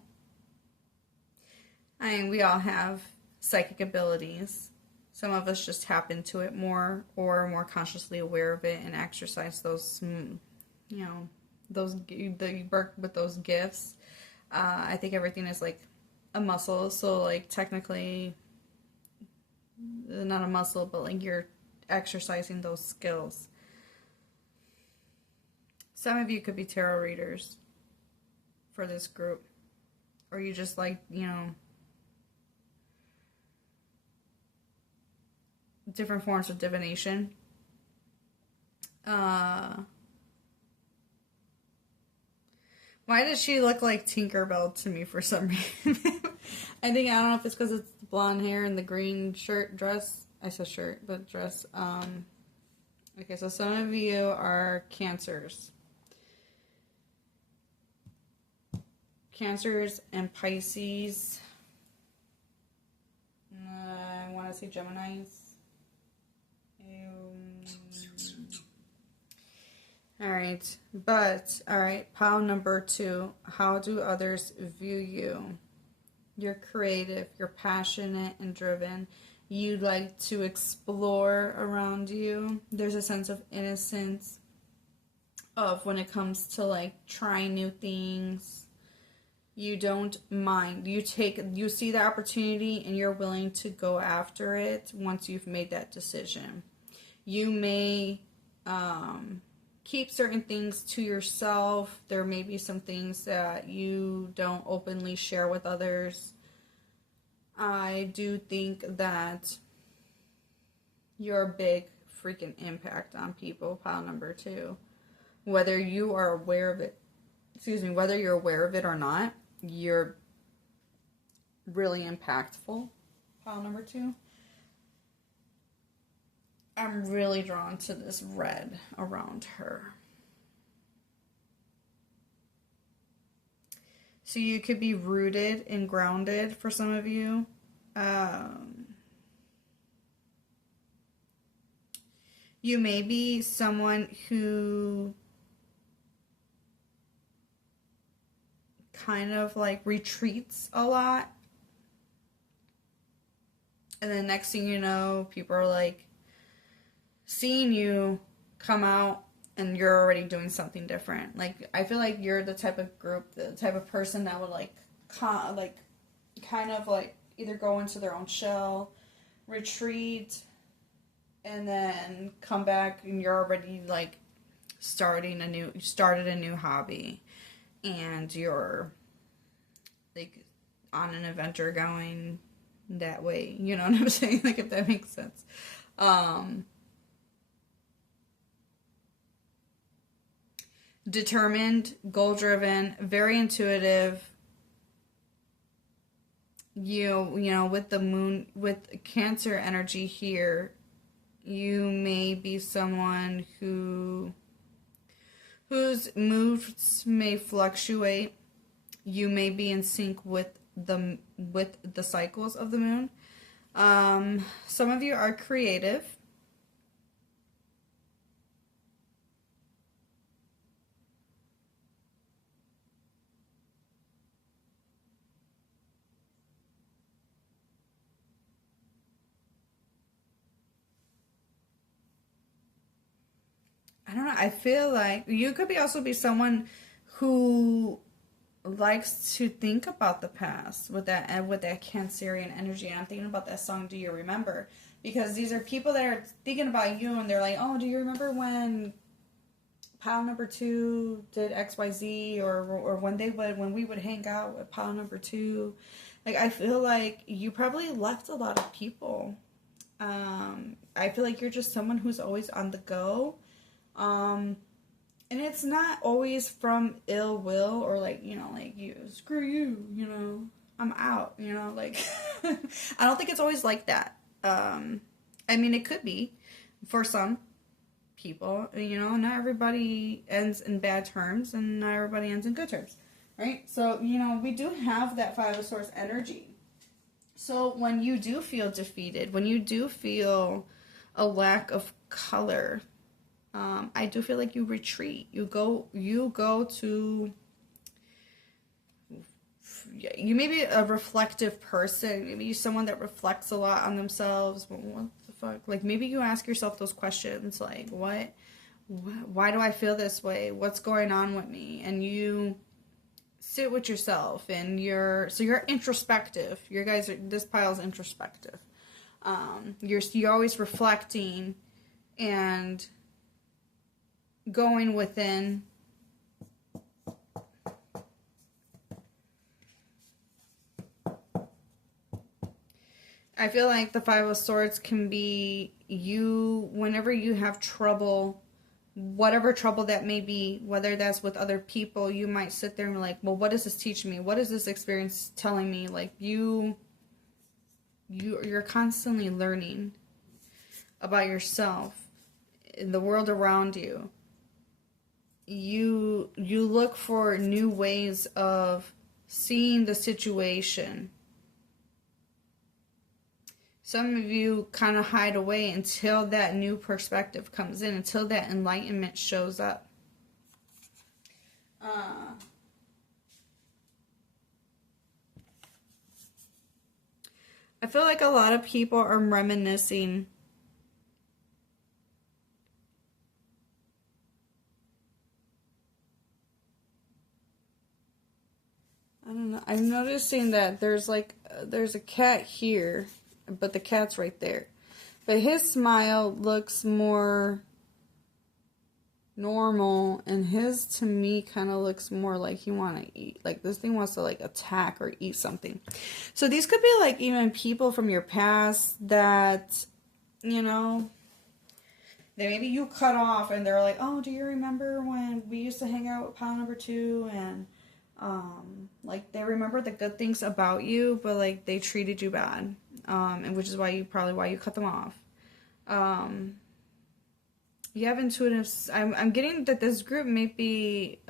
I mean, we all have psychic abilities. Some of us just tap into it more, or are more consciously aware of it and exercise those, you work with those gifts. I think everything is like a muscle, so like technically, not a muscle, but like you're exercising those skills. Some of you could be tarot readers for this group, or you just like, different forms of divination. Why does she look like Tinkerbell to me for some reason? I don't know if it's because it's the blonde hair and the green shirt dress. I said shirt, but dress. Okay, so some of you are Cancers. Cancers and Pisces. I want to say Geminis. Alright, pile number 2. How do others view you? You're creative, you're passionate and driven. You like to explore around you. There's a sense of innocence of when it comes to like trying new things. You don't mind. You see the opportunity and you're willing to go after it once you've made that decision. You may keep certain things to yourself. There may be some things that you don't openly share with others. I do think that you're a big freaking impact on people, pile number 2. Whether you are aware of it, whether you're aware of it or not, you're really impactful, pile number 2. I'm really drawn to this red around her. So you could be rooted and grounded for some of you. You may be someone who kind of like retreats a lot. And then next thing you know, people are like seeing you come out and you're already doing something different. Like, I feel like you're the type of person that would kind of either go into their own shell, retreat, and then come back and you're already like started a new hobby and you're like on an adventure going that way. You know what I'm saying? Like, if that makes sense. Determined, goal-driven, very intuitive. You know, with the moon, with Cancer energy here, you may be someone whose moods may fluctuate. You may be in sync with the cycles of the moon. Some of you are creative. I don't know. I feel like you could also be someone who likes to think about the past with that Cancerian energy. And I'm thinking about that song, Do You Remember? Because these are people that are thinking about you and they're like, oh, do you remember when pile number 2 did XYZ, or when we would hang out with pile number 2? Like, I feel like you probably left a lot of people. I feel like you're just someone who's always on the go. And it's not always from ill will or screw you, I'm out, like, I don't think it's always like that. I mean, it could be for some people, not everybody ends in bad terms and not everybody ends in good terms, right? So, we do have that 5 of Swords energy. So when you do feel defeated, when you do feel a lack of color, I do feel like you retreat. You go to. You may be a reflective person. Maybe you're someone that reflects a lot on themselves. What the fuck? Like, maybe you ask yourself those questions, like, why do I feel this way? What's going on with me? And you sit with yourself, and you're introspective. This pile's introspective. You're always reflecting and going within. I feel like the 5 of Swords can be you whenever you have trouble whatever trouble that may be, whether that's with other people, you might sit there and be like, well, what does this teach me? What is this experience telling me? Like, you're constantly learning about yourself, in the world around you. You look for new ways of seeing the situation. Some of you kind of hide away until that new perspective comes in, until that enlightenment shows up. I feel like a lot of people are reminiscing. I don't know. I'm noticing that there's a cat here, but the cat's right there. But his smile looks more normal, and his, to me, kind of looks more like he want to eat. Like, this thing wants to, like, attack or eat something. So these could be, like, even people from your past that, you know, that maybe you cut off, and they're like, oh, do you remember when we used to hang out with pile number 2, and like, they remember the good things about you, but, like, they treated you bad, and which is why you cut them off. You have intuitive. I'm getting that this group may be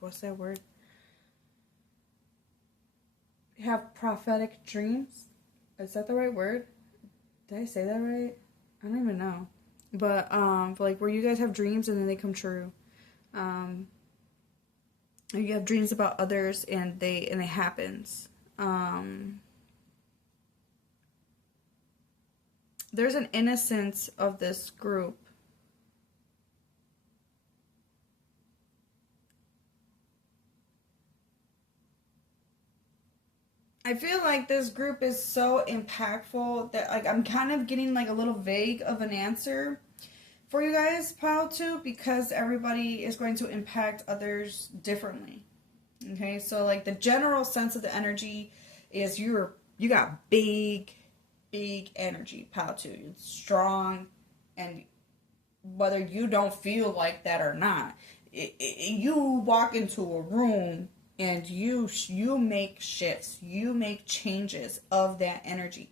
what's that word? You have prophetic dreams. Is that the right word? Did I say that right? I don't even know. But like, where you guys have dreams and then they come true. You have dreams about others and it happens. There's an innocence of this group. I feel like this group is so impactful that, like, I'm kind of getting, like, a little vague of an answer for you guys, pile 2, because everybody is going to impact others differently. Okay, so, like, the general sense of the energy is you got big energy, pile 2. It's strong, and whether you don't feel like that or not, you walk into a room and you make shifts, you make changes of that energy,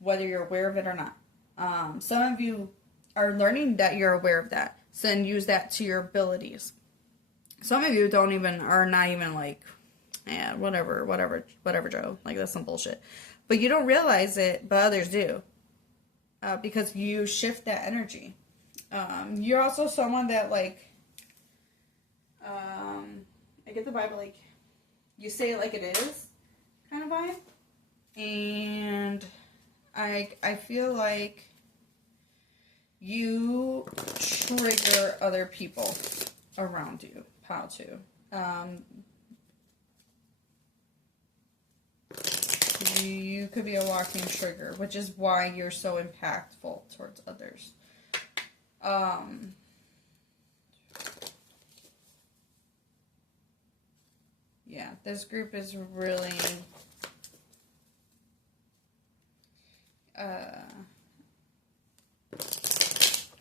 whether you're aware of it or not. Some of you are learning that you're aware of that, so then use that to your abilities. Some of you are not even like, yeah, whatever, Joe. Like, that's some bullshit. But you don't realize it, but others do. Because you shift that energy. You're also someone that, like, I get the vibe, like, you say it like it is, kind of vibe. And I feel like you trigger other people around you, pile 2. You could be a walking trigger, which is why you're so impactful towards others. Yeah, this group is really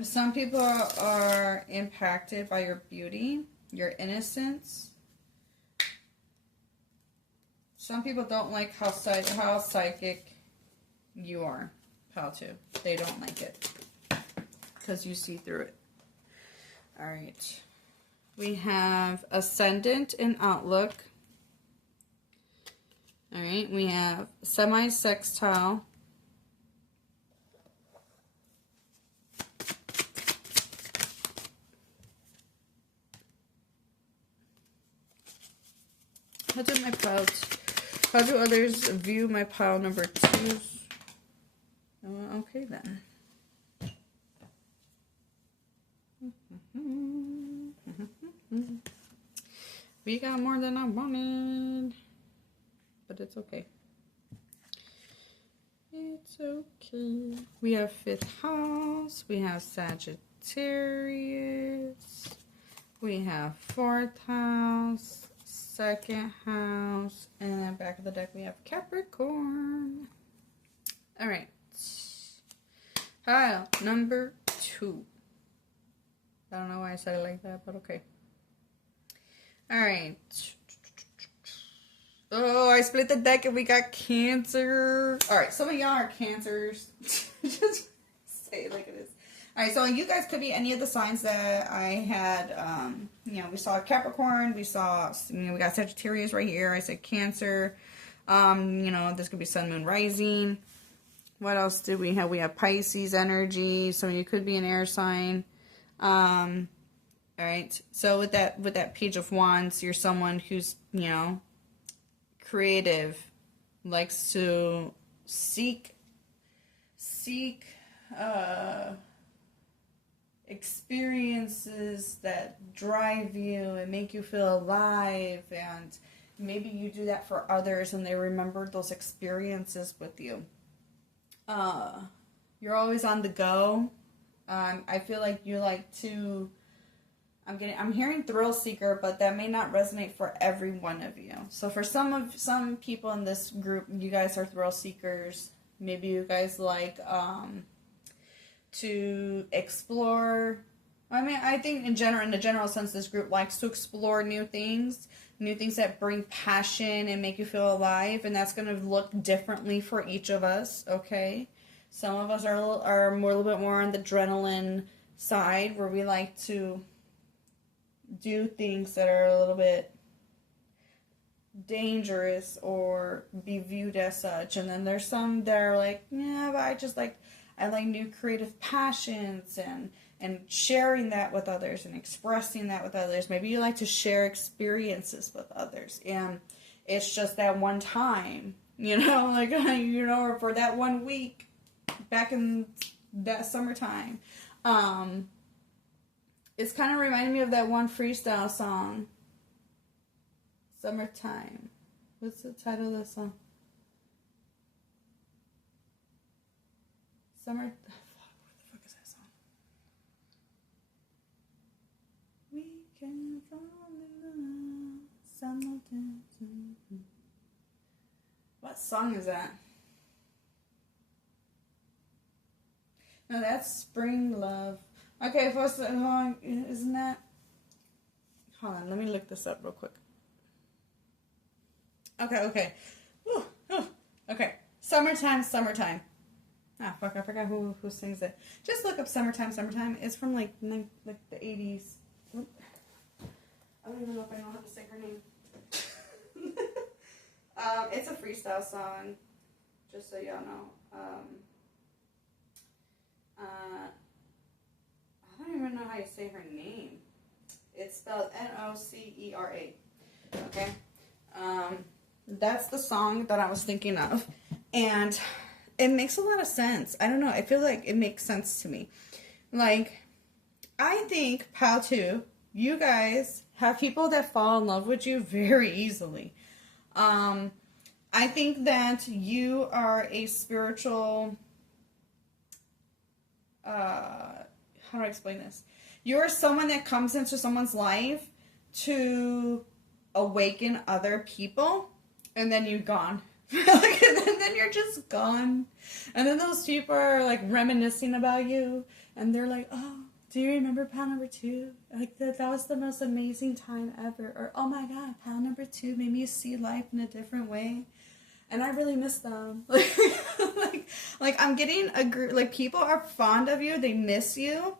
some people are impacted by your beauty, your innocence. Some people don't like how psychic you are, pile 2. They don't like it because you see through it. All right. We have ascendant and outlook. All right. We have semi-sextile. How do others view my pile number 2s? Okay, then. We got more than I wanted. But it's okay. It's okay. We have 5th house. We have Sagittarius. We have 4th house. 2nd house, and then back of the deck we have Capricorn. All right, pile number 2. I don't know why I said it like that, but okay. Alright. Oh, I split the deck and we got Cancer. Alright, some of y'all are Cancers. Just say it like it is. Alright, so you guys could be any of the signs that I had. You know, we saw Capricorn. We saw, you know, we got Sagittarius right here. I said Cancer. You know, this could be Sun, Moon, Rising. What else did we have? We have Pisces energy. So you could be an air sign. All right. So with that Page of Wands, you're someone who's, you know, creative, likes to seek experiences that drive you and make you feel alive, and maybe you do that for others and they remember those experiences with you. You're always on the go. I feel like you like to, I'm hearing thrill seeker, but that may not resonate for every one of you. So for some people in this group, you guys are thrill seekers. Maybe you guys like to explore. I mean, I think in the general sense, this group likes to explore new things that bring passion and make you feel alive, and that's going to look differently for each of us, okay? Some of us are a little bit more on the adrenaline side, where we like to do things that are a little bit dangerous or be viewed as such. And then there's some that are like, yeah, but I like new creative passions and sharing that with others and expressing that with others. Maybe you like to share experiences with others, and it's just that one time, you know, like, you know, or for that 1 week back in that summertime. It's kind of reminding me of that one freestyle song, Summertime. What's the title of that song? What the fuck is that song? We can fall in love, summertime. What song is that? No, that's Spring Love. Okay, first, isn't that? Hold on, let me look this up real quick. Okay. Whew. Okay, Summertime. Ah, fuck, I forgot who sings it. Just look up Summertime. It's from like the 80s. I don't even know if I know how to say her name. It's a freestyle song, just so y'all know. I don't even know how you say her name. It's spelled Nocera. Okay? That's the song that I was thinking of. And it makes a lot of sense. I don't know. I feel like it makes sense to me. Like, I think, Pal 2, you guys have people that fall in love with you very easily. I think that you are a spiritual... how do I explain this? You're someone that comes into someone's life to awaken other people, and then you're gone. And then you're just gone. And then those people are like reminiscing about you, and they're like, oh, do you remember pal number 2? Like that was the most amazing time ever. Or, oh my god, pal number 2 made me see life in a different way. And I really miss them. like I'm getting a group, like people are fond of you, they miss you.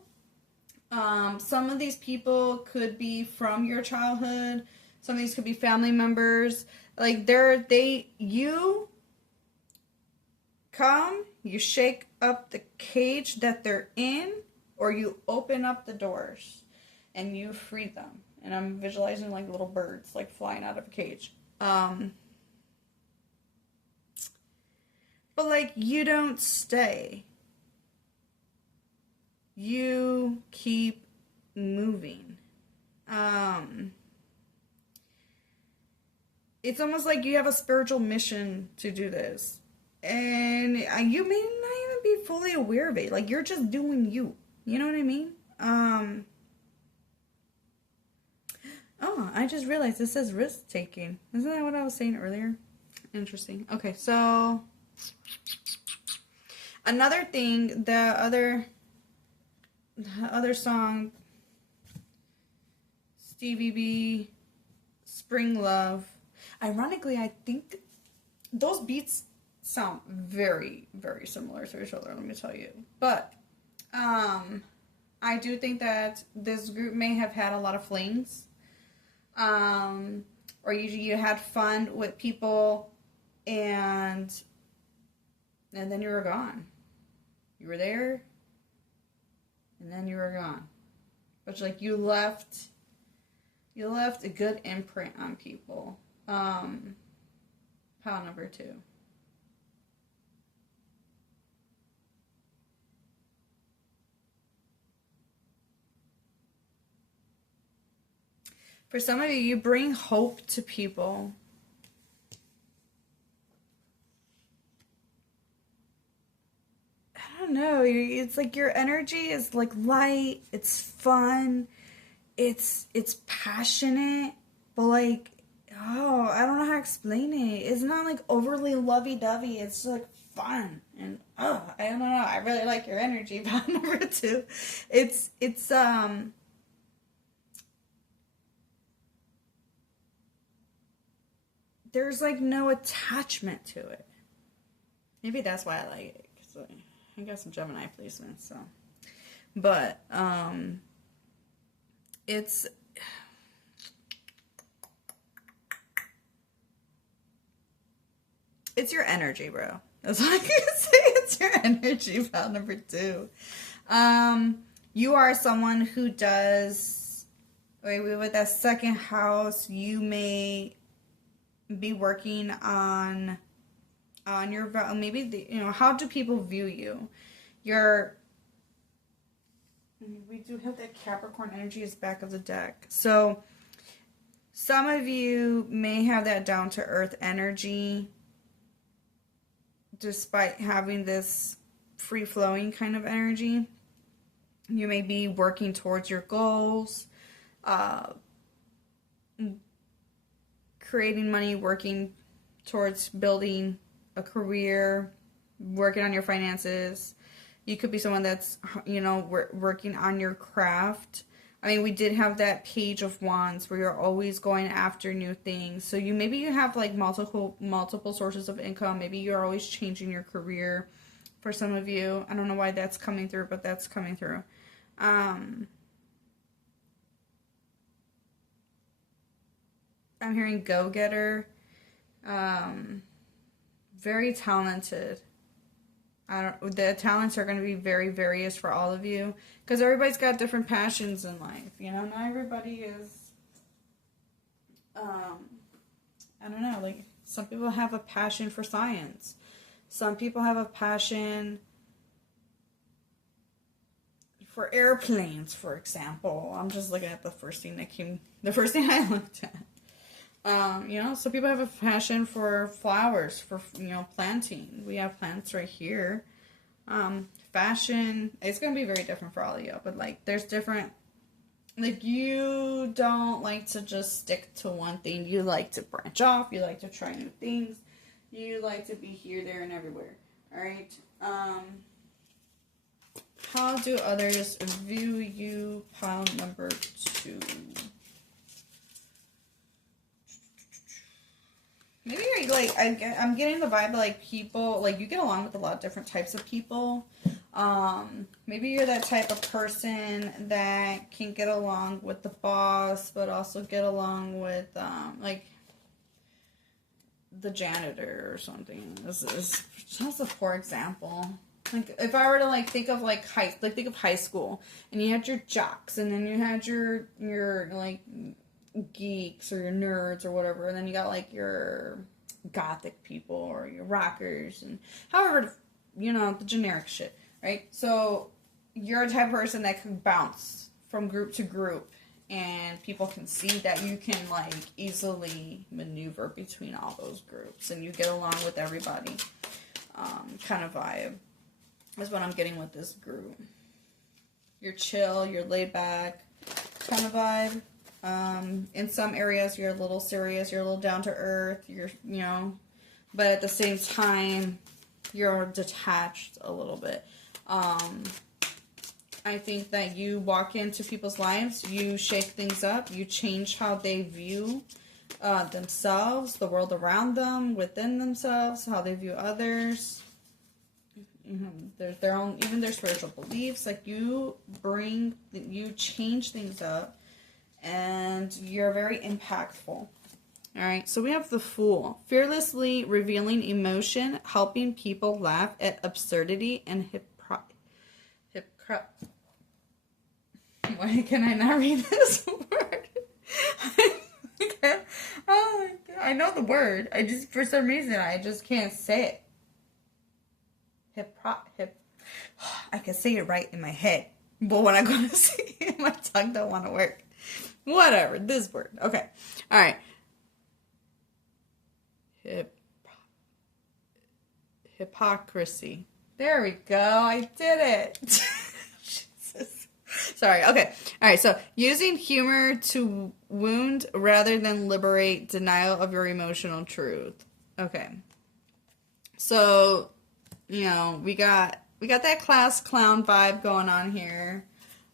Some of these people could be from your childhood. Some of these could be family members. Like you come, you shake up the cage that they're in, or you open up the doors and you free them. And I'm visualizing like little birds like flying out of a cage. But, like, you don't stay. You keep moving. It's almost like you have a spiritual mission to do this. And you may not even be fully aware of it. Like, you're just doing you. You know what I mean? Oh, I just realized this says risk-taking. Isn't that what I was saying earlier? Interesting. Okay, so... another thing, other song, Stevie B, Spring Love. Ironically, I think those beats sound very, very similar to each other, let me tell you. But I do think that this group may have had a lot of flings. Or you had fun with people and then you were gone. You were there and then you were gone. But like you left a good imprint on people. Pile number 2. For some of you, you bring hope to people. I don't know. It's like your energy is like light. It's fun. It's passionate. But like, oh, I don't know how to explain it. It's not like overly lovey-dovey. It's like fun. And oh, I don't know. I really like your energy. Pile number 2. It's there's like no attachment to it. Maybe that's why I like it, because I got some Gemini placements, so. But it's your energy, bro. That's all I can say. It's your energy. Pile number 2. You are someone who does, with that second house, you may be working on your, maybe how do people view you? We do have that Capricorn energy is back of the deck. So some of you may have that down to earth energy despite having this free flowing kind of energy. You may be working towards your goals, creating money, working towards building a career, working on your finances. You could be someone that's, working on your craft. I mean, we did have that Page of Wands where you're always going after new things. So maybe you have like multiple sources of income. Maybe you're always changing your career for some of you. I don't know why that's coming through, but that's coming through. I'm hearing go-getter, very talented. The talents are going to be very various for all of you, because everybody's got different passions in life. Not everybody is, I don't know, like some people have a passion for science. Some people have a passion for airplanes, for example. I'm just looking at the first thing I looked at. So people have a passion for flowers, for, planting. We have plants right here. Fashion, it's going to be very different for all of you, but like there's different, like you don't like to just stick to one thing. You like to branch off. You like to try new things. You like to be here, there, and everywhere. All right. How do others view you? Pile number 2. Maybe you're like, I'm getting the vibe like people, like you get along with a lot of different types of people. Maybe you're that type of person that can get along with the boss, but also get along with, like, the janitor or something. This is just a poor example. Like, if I were to, like, think of high school, and you had your jocks, and then you had your like, geeks or your nerds or whatever, and then you got like your gothic people or your rockers and however, the generic shit, right? So you're a type of person that can bounce from group to group, and people can see that you can like easily maneuver between all those groups and you get along with everybody, kind of vibe is what I'm getting with this group. You're chill, you're laid back kind of vibe. In some areas you're a little serious, you're a little down to earth, but at the same time you're detached a little bit. I think that you walk into people's lives, you shake things up, you change how they view themselves, the world around them, within themselves, how they view others, their own, even their spiritual beliefs. Like you change things up, and you're very impactful. All right, so we have the Fool, fearlessly revealing emotion, helping people laugh at absurdity and Why can I not read this word? Oh my God. I know the word. For some reason, I just can't say it. I can say it right in my head, but when I go to say it, my tongue don't want to work. Whatever, this word. Okay. All right. Hypocrisy. There we go. I did it. Jesus. Sorry. Okay. All right. So using humor to wound rather than liberate, denial of your emotional truth. Okay. So, we got that class clown vibe going on here.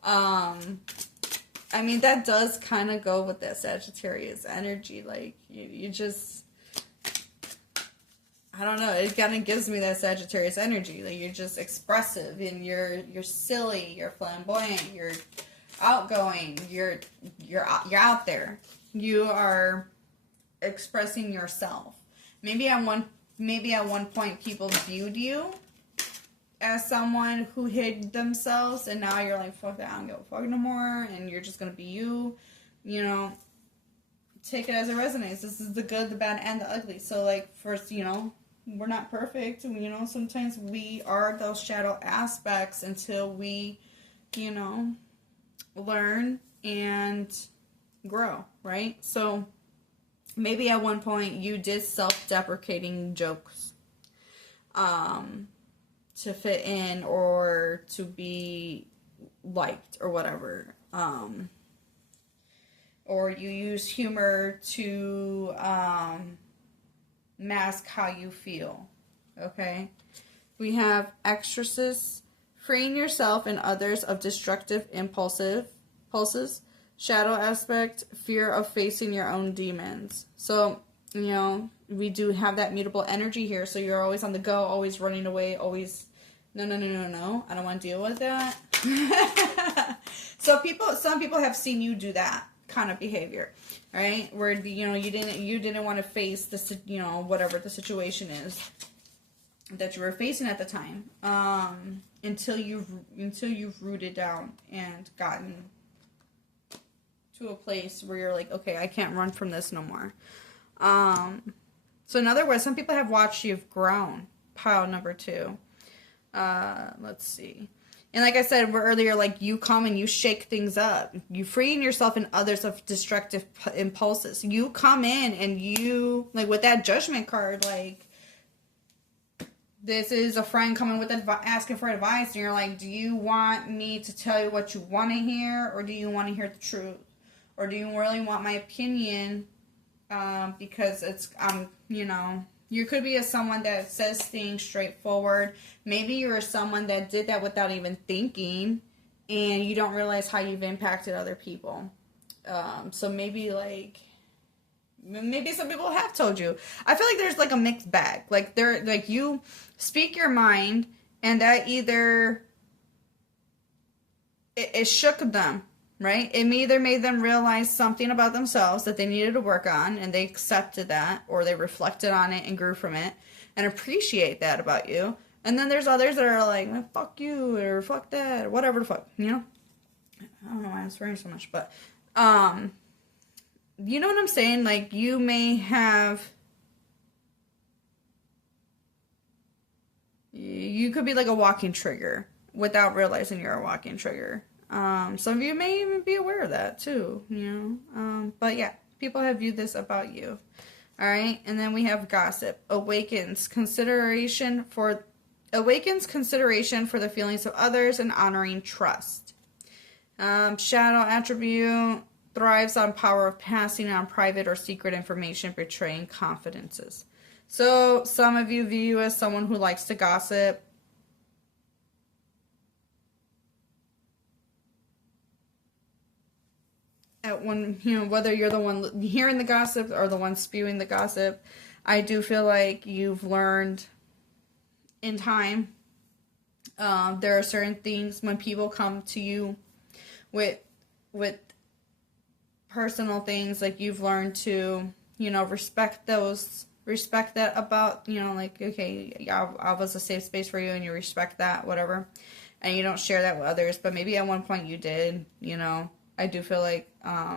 I mean, that does kind of go with that Sagittarius energy. Like, you just, I don't know, it kind of gives me that Sagittarius energy. Like, you're just expressive, and you're silly, you're flamboyant, you're outgoing, you're out there. You are expressing yourself. Maybe at one point people viewed you as someone who hid themselves, and now you're like, fuck that, I don't give a fuck no more, and you're just gonna be you. Take it as it resonates. This is the good, the bad, and the ugly. So, like, first, we're not perfect. Sometimes we are those shadow aspects until we, learn and grow, right? So, maybe at one point you did self-deprecating jokes to fit in or to be liked or whatever. Or you use humor to mask how you feel. Okay? We have exorcist, freeing yourself and others of destructive pulses. Shadow aspect, fear of facing your own demons. So, we do have that mutable energy here. So you're always on the go, always running away, always, no. I don't want to deal with that. So some people have seen you do that kind of behavior, right? Where, you didn't want to face this, whatever the situation is that you were facing at the time, until you've rooted down and gotten to a place where you're like, okay, I can't run from this no more. So in other words, some people have watched you've grown. Pile number 2. Let's see. And like I said earlier, like, you come and you shake things up. You freeing yourself and others of destructive impulses. You come in and you, like, with that Judgment card, like, this is a friend coming with asking for advice, and you're like, do you want me to tell you what you want to hear, or do you want to hear the truth? Or do you really want my opinion? Because you could be someone that says things straightforward. Maybe you're someone that did that without even thinking, and you don't realize how you've impacted other people. So maybe some people have told you. I feel like there's like a mixed bag. Like, you speak your mind, and that either it shook them. Right? It either made them realize something about themselves that they needed to work on, and they accepted that, or they reflected on it and grew from it and appreciate that about you. And then there's others that are like, well, fuck you, or fuck that, or whatever the fuck, I don't know why I'm swearing so much, but, you know what I'm saying? Like, you may have, you could be like a walking trigger without realizing you're a walking trigger. Some of you may even be aware of that too, but yeah, people have viewed this about you. All right. And then we have gossip, awakens consideration for the feelings of others and honoring trust. Shadow attribute thrives on power of passing on private or secret information, betraying confidences. So some of you view you as someone who likes to gossip. at one, you know, whether you're the one hearing the gossip or the one spewing the gossip, I do feel like you've learned in time. There are certain things when people come to you with personal things, like you've learned to, you know, respect that about, you know, like, okay, I was a safe space for you and you respect that, whatever, and you don't share that with others, but maybe at one point you did, you know. I do feel like, I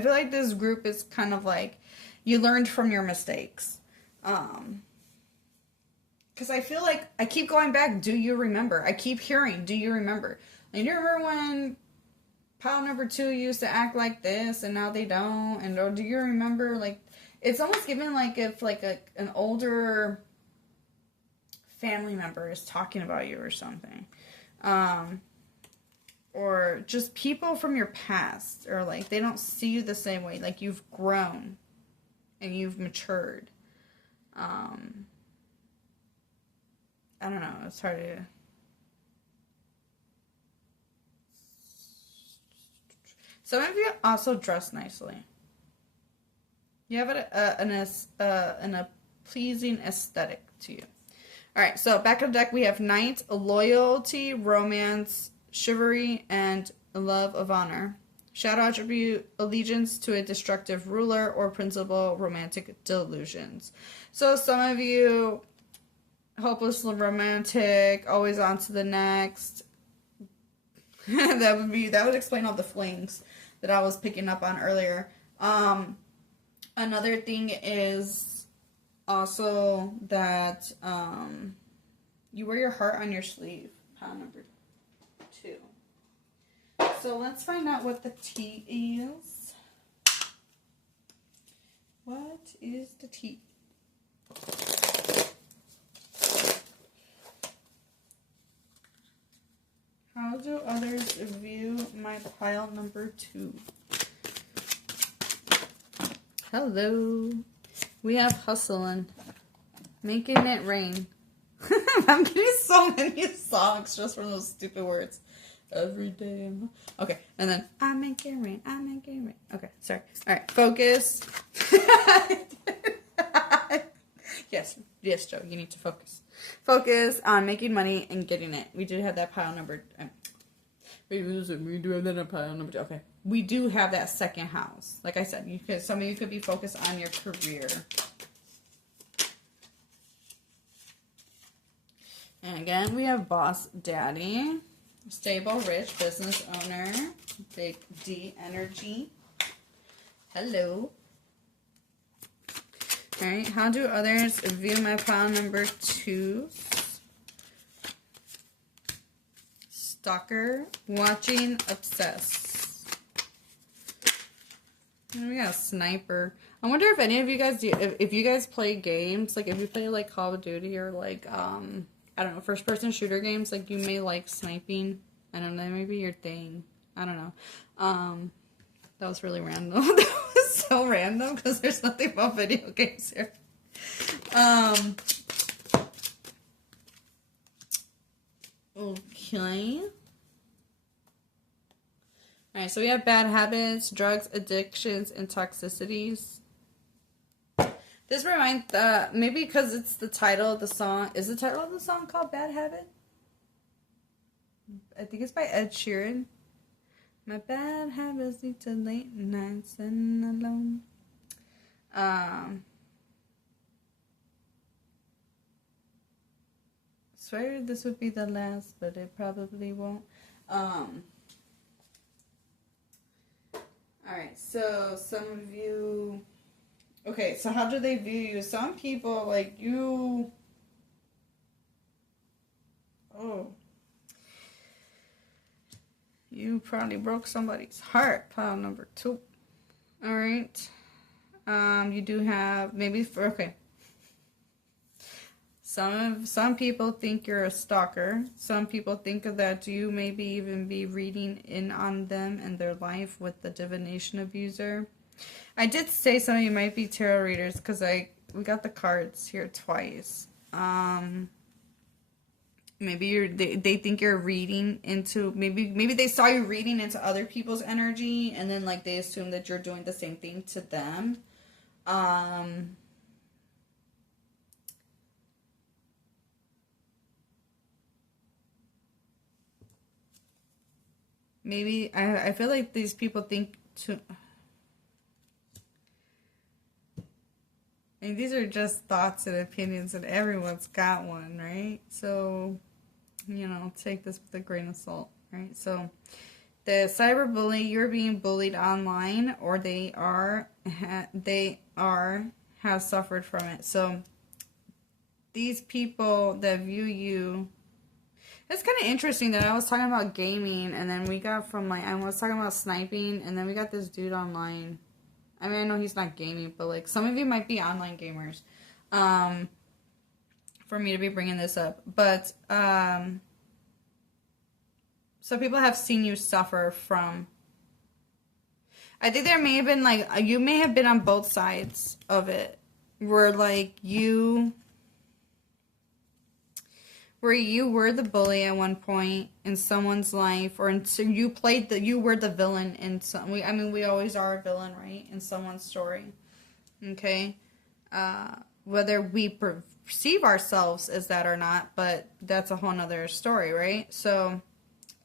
feel like this group is kind of like, you learned from your mistakes. Because I feel like I keep going back, do you remember? I keep hearing, do you remember? And you remember when pile number 2 used to act like this and now they don't? And or do you remember, like, it's almost given like if like an older family member is talking about you or something. Or just people from your past, or like they don't see you the same way, like you've grown and you've matured. I don't know, it's hard to... Some of you also dress nicely. You have a pleasing aesthetic to you. Alright, so back of the deck we have Knight, loyalty, romance, chivalry, and love of honor. Shadow attribute, allegiance to a destructive ruler or principal, romantic delusions. So some of you, hopelessly romantic, always on to the next. that would explain all the flings that I was picking up on earlier. Another thing is also that you wear your heart on your sleeve. Pile number 2. So let's find out what the tea is. What is the tea? How do others view my pile number 2? Hello. We have hustling. Making it rain. I'm getting so many songs just from those stupid words. Every day. Okay, and then I make it rain. I make it rain. Okay, sorry. All right, focus. Yes, Joe, you need to focus. Focus on making money and getting it. We do have that pile number. We do have that pile number 2. Okay, we do have that second house. Like I said, some of you could be focused on your career. And again, we have boss daddy. Stable, rich, business owner, big D energy. Hello. Alright, how do others view my pile number 2? Stalker, watching, obsessed. And we got a sniper. I wonder if any of you guys do, if you guys play games, like if you play like Call of Duty or like, I don't know, first-person shooter games, like, you may like sniping. I don't know, that may be your thing. I don't know. That was really random. That was so random, because there's nothing about video games here. Okay. Alright, so we have bad habits, drugs, addictions, and toxicities. This reminds, maybe because it's the title of the song. Is the title of the song called Bad Habit? I think it's by Ed Sheeran. My bad habits lead to late nights and alone. Swear this would be the last, but it probably won't. Alright, so some of you... Okay, so how do they view you? Some people, like, you... Oh. You probably broke somebody's heart, pile number 2. Alright. You do have, maybe, okay. Some people think you're a stalker. Some people think that you maybe even be reading in on them and their life with the divination abuser. I did say some of you might be tarot readers because we got the cards here twice. Maybe they think you're reading into, maybe they saw you reading into other people's energy, and then like they assume that you're doing the same thing to them. Maybe I feel like these people think to. And these are just thoughts and opinions, and everyone's got one, right? So, take this with a grain of salt, right? So, the cyberbully, you're being bullied online, or have suffered from it. So, these people that view you, it's kind of interesting that I was talking about gaming, and then we got from I was talking about sniping, and then we got this dude online. I mean, I know he's not gaming, but like some of you might be online gamers. For me to be bringing this up, but so people have seen you suffer from. I think there may have been you may have been on both sides of it, where you were the bully at one point in someone's life, or so you were the villain in some. We always are a villain, right, in someone's story. Okay, whether we perceive ourselves as that or not, but that's a whole nother story, right? So,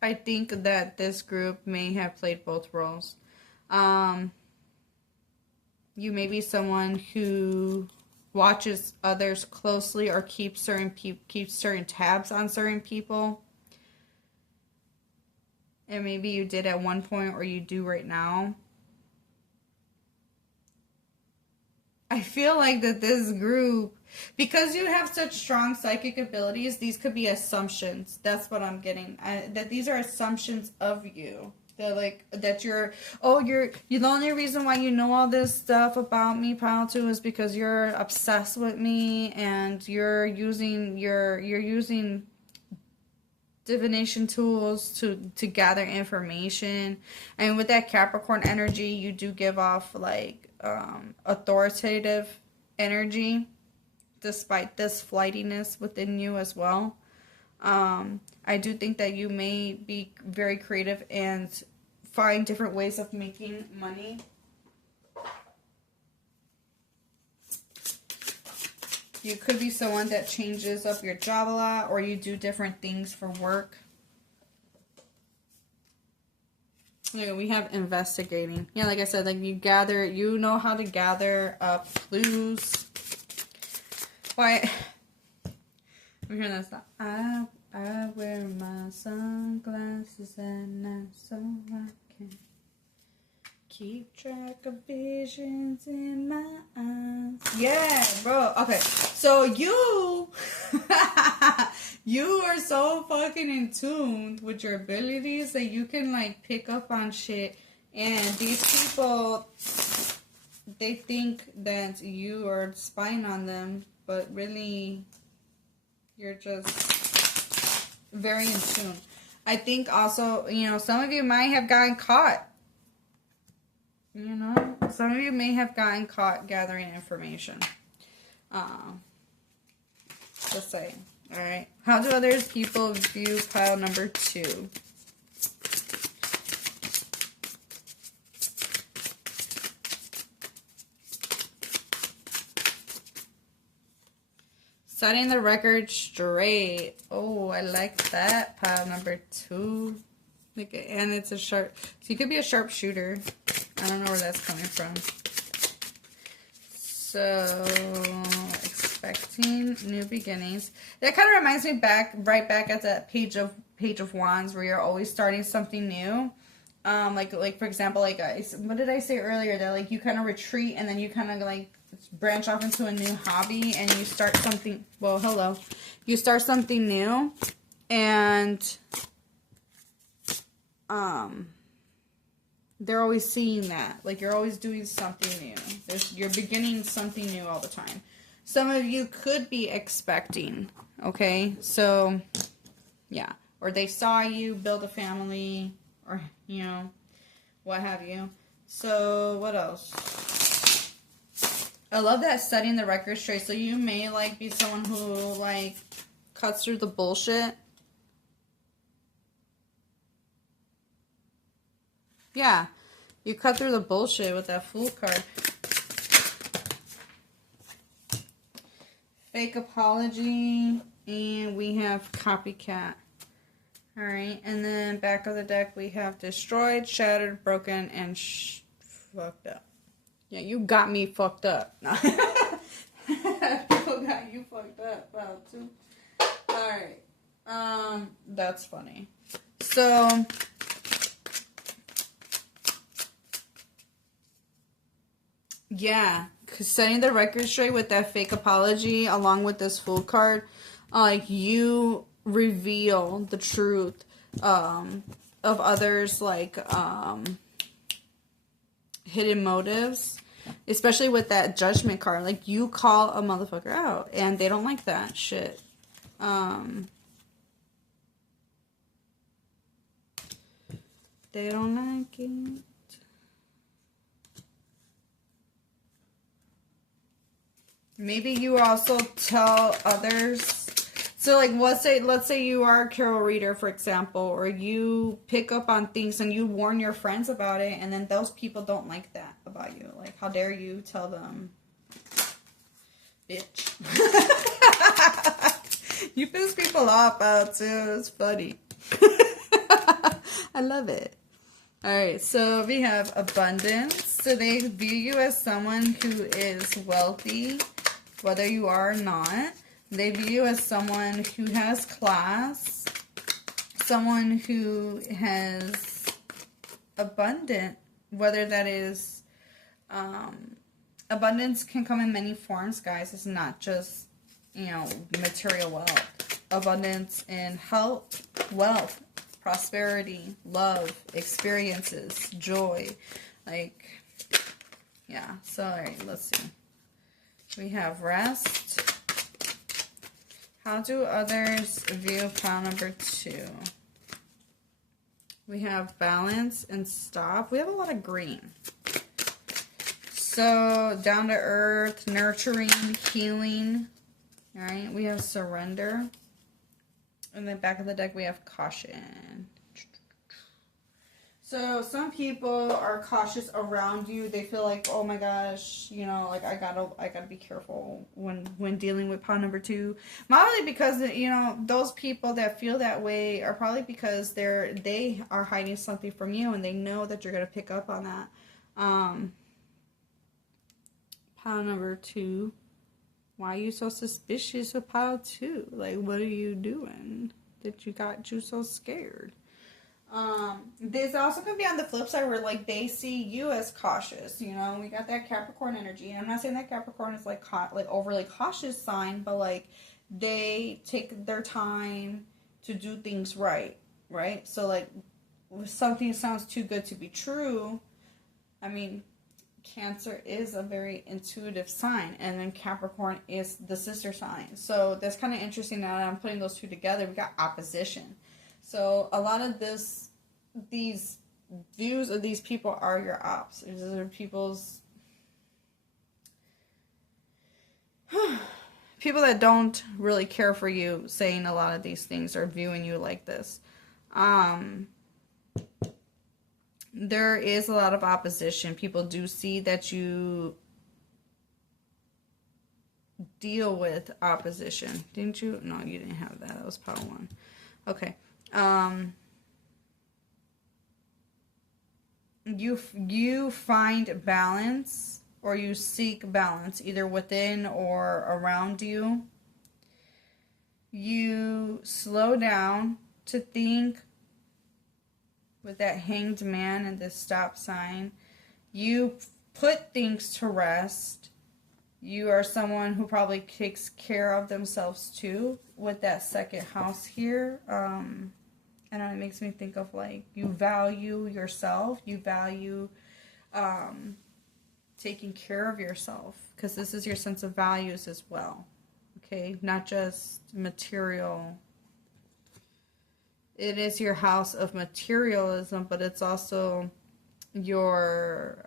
I think that this group may have played both roles. You may be someone who watches others closely, or keeps certain tabs on certain people, and maybe you did at one point, or you do right now. I feel like that this group, because you have such strong psychic abilities, these could be assumptions. That's what I'm getting. That these are assumptions of you. That you're the only reason why you know all this stuff about me, Pile 2, is because you're obsessed with me, and you're using divination tools to gather information. And with that Capricorn energy, you do give off authoritative energy, despite this flightiness within you as well. I do think that you may be very creative and find different ways of making money. You could be someone that changes up your job a lot, or you do different things for work. We have investigating. Yeah, like I said, you know how to gather up clues. Why? I'm hearing that stuff. I wear my sunglasses at night so I can keep track of visions in my eyes. Yeah, bro. Okay, so you are so fucking in tune with your abilities that you can pick up on shit. And these people, they think that you are spying on them, but really, you're just very in tune. I think also, some of you might have gotten caught. Some of you may have gotten caught gathering information. Just saying. Alright. How do other people view pile number 2? Setting the record straight. Oh, I like that. Pile number 2. And it's a sharp. So you could be a sharpshooter. I don't know where that's coming from. So, expecting new beginnings. That kind of reminds me right back at that page of Wands, where you're always starting something new. Like for example, what did I say earlier? That you kind of retreat, and then you kind of branch off into a new hobby, and you start something. Well, hello, you start something new, and they're always seeing that. You're always doing something new. You're beginning something new all the time. Some of you could be expecting, okay? So, yeah. Or they saw you build a family, or, what have you. So, what else? I love that setting the record straight. So, you may, be someone who, cuts through the bullshit. Yeah. You cut through the bullshit with that Fool card. Fake apology. And we have copycat. Alright. And then back of the deck we have destroyed, shattered, broken, and fucked up. Yeah, you got me fucked up. People got you fucked up. Wow, too. Alright. That's funny. So, yeah, setting the record straight with that fake apology along with this Fool card, like, you reveal the truth of others, like, hidden motives, especially with that Judgment card. Like, you call a motherfucker out, and they don't like that shit. They don't like it. Maybe you also tell others. So, like, let's say you are a tarot reader, for example, or you pick up on things and you warn your friends about it, and then those people don't like that about you. Like, how dare you tell them, bitch. You piss people off out too. It's funny. I love it. Alright, so we have abundance. So they view you as someone who is wealthy, whether you are or not. They view you as someone who has class, someone who has abundant, whether that is, abundance can come in many forms, guys. It's not just, you know, material wealth. Abundance in health, wealth, prosperity, love, experiences, joy. Like, yeah. So, alright, let's see. We have rest. How do others view pile number 2? We have balance and stop. We have a lot of green. So, down to earth, nurturing, healing. Alright, we have surrender. And then back of the deck we have caution. So some people are cautious around you. They feel like, oh my gosh, you know, like I gotta be careful when dealing with pile number 2. Probably because, you know, those people that feel that way are probably because they are hiding something from you, and they know that you're gonna pick up on that. Pile number 2. Why are you so suspicious of pile 2? Like, what are you doing that you got you so scared? This also could be on the flip side where, like, they see you as cautious. You know, we got that Capricorn energy. And I'm not saying that Capricorn is, like, overly cautious sign, but, like, they take their time to do things right? So, like, if something sounds too good to be true, I mean, Cancer is a very intuitive sign, and then Capricorn is the sister sign. So that's kind of interesting now that I'm putting those two together. We got opposition. So a lot of these views of these people are your ops. These are people's people that don't really care for you, saying a lot of these things or viewing you like this. There is a lot of opposition. People do see that you deal with opposition. Didn't you? No, you didn't have that. That was pile 1. Okay. You find balance, or you seek balance, either within or around you. You slow down to think. With that hanged man and this stop sign, you put things to rest. You are someone who probably takes care of themselves too. With that second house here, I don't know, it makes me think of, like, you value yourself. You value taking care of yourself, because this is your sense of values as well. Okay, not just material. It is your house of materialism, but it's also your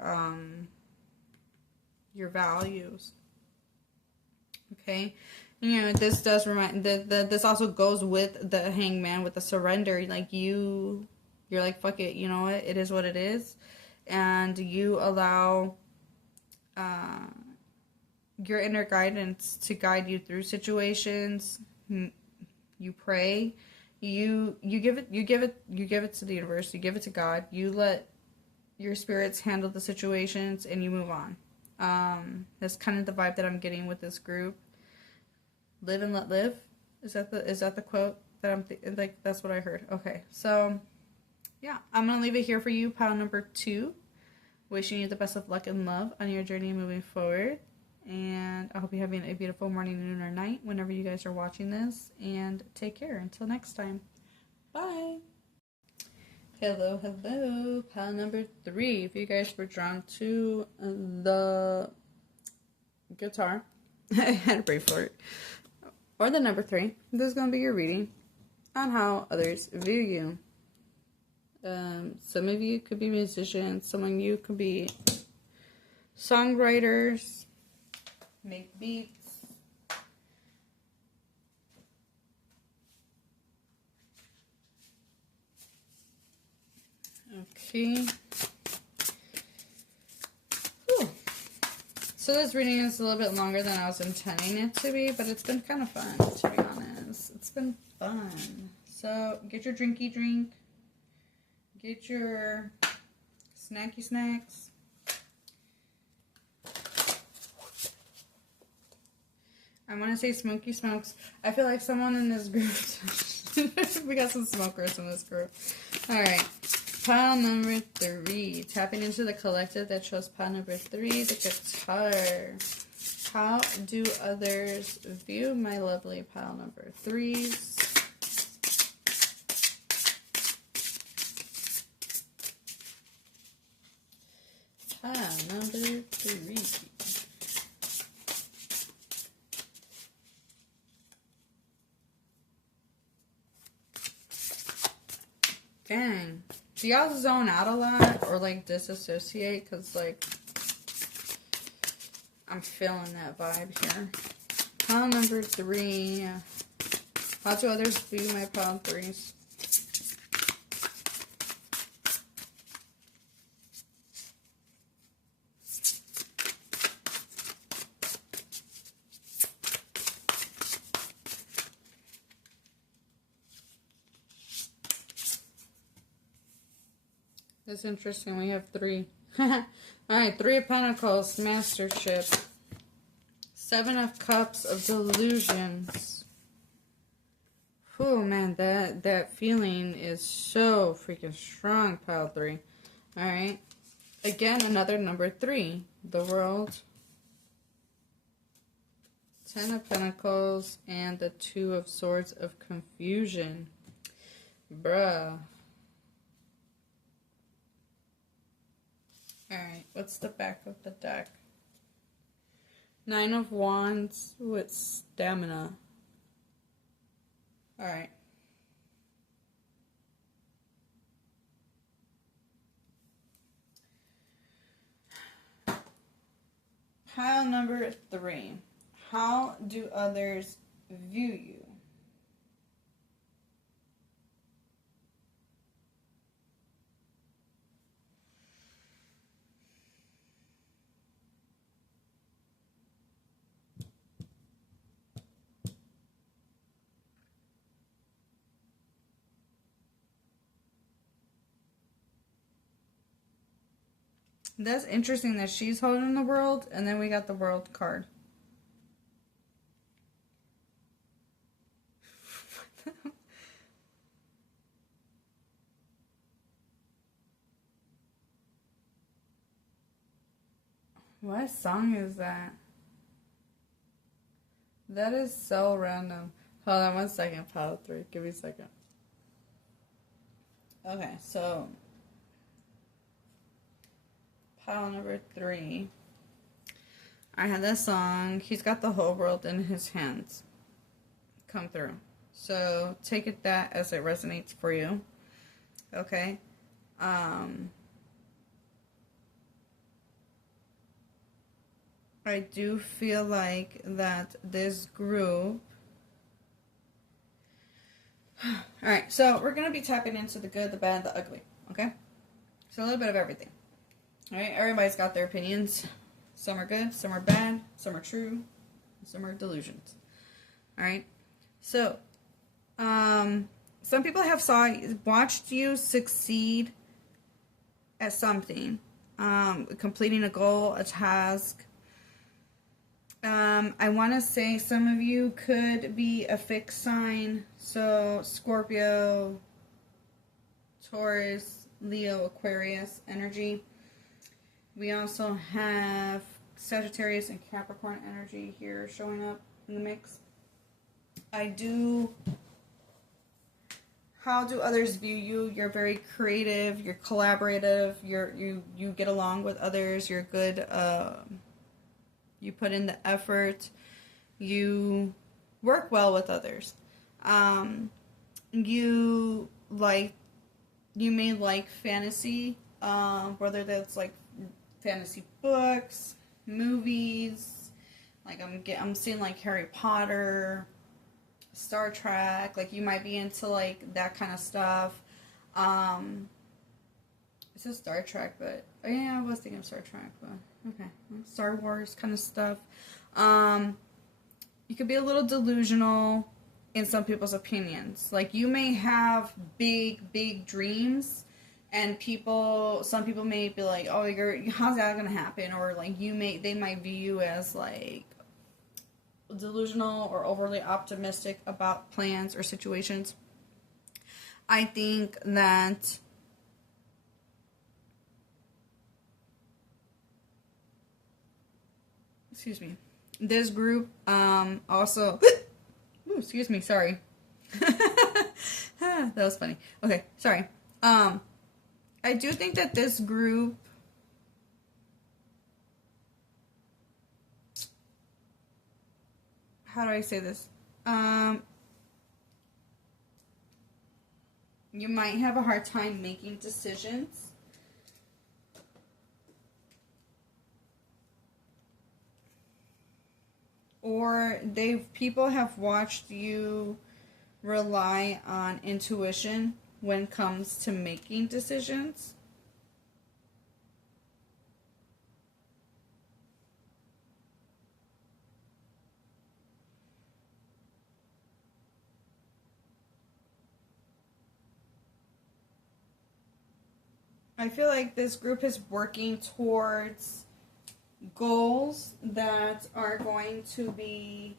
values. Okay, you know, this does remind this also goes with the hangman, with the surrender. Like, you You're like, fuck it, you know what? It is what it is. And you allow your inner guidance to guide you through situations. You pray. You give it to the universe. You give it to God. You let your spirits handle the situations, and you move on. That's kind of the vibe that I'm getting with this group. Live and let live. Is that the quote that I'm like? That's what I heard. Okay, so yeah, I'm gonna leave it here for you, pile number 2. Wishing you the best of luck and love on your journey moving forward. And I hope you're having a beautiful morning, noon, or night whenever you guys are watching this. And take care. Until next time. Bye. Hello, hello. Pile number 3. If you guys were drawn to the guitar, I had a break for it. Or the number 3. This is going to be your reading on how others view you. Some of you could be musicians. Some of you could be songwriters, make beats. Okay. Whew. So this reading is a little bit longer than I was intending it to be, but it's been kind of fun, to be honest. It's been fun. So get your drinky drink. Get your snacky snacks. I want to say smoky smokes. I feel like someone in this group. We got some smokers in this group. Alright. Pile number 3. Tapping into the collective that chose pile number 3, the guitar. How do others view my lovely pile number 3s? Number 3. Dang. Do y'all zone out a lot or like disassociate? Because like I'm feeling that vibe here. Pile number 3. How do others view my pile 3s? That's interesting. We have 3. Alright, 3 of Pentacles, Mastership. 7 of Cups of Delusions. Oh man, that feeling is so freaking strong, pile 3. Alright. Again, another number 3. The World. 10 of Pentacles and the 2 of Swords of Confusion. Bruh. Alright, what's the back of the deck? 9 of Wands with Stamina. Alright. Pile number 3. How do others view you? That's interesting that she's holding the World, and then we got the World card. What song is that? That is so random. Hold on 1 second, pile 3. Give me a second. Okay, so pile number 3. I had this song. He's got the whole world in his hands. Come through. So take it that as it resonates for you. Okay. I do feel like that this group Alright, so we're going to be tapping into the good, the bad, the ugly. Okay? So a little bit of everything. Alright, everybody's got their opinions. Some are good, some are bad, some are true, some are delusions. Alright? So, some people have watched you succeed at something. Completing a goal, a task. I want to say some of you could be a fixed sign. So, Scorpio, Taurus, Leo, Aquarius energy. We also have Sagittarius and Capricorn energy here showing up in the mix. How do others view you? You're very creative, you're collaborative, you get along with others, you're good, you put in the effort, you work well with others. You may like fantasy, whether that's like fantasy books, movies, like I'm seeing like Harry Potter, Star Trek, like you might be into like that kind of stuff. It says Star Trek, but yeah, I was thinking of Star Trek, but okay, Star Wars kind of stuff. You could be a little delusional in some people's opinions. Like you may have big dreams, and some people may be like, oh, how's that gonna happen? Or like they might view you as like delusional or overly optimistic about plans or situations. I think that this group also ooh, excuse me, sorry. That was funny. Okay, sorry. I do think that this group how do I say this? You might have a hard time making decisions. Or people have watched you rely on intuition when it comes to making decisions. I feel like this group is working towards goals that are going to be...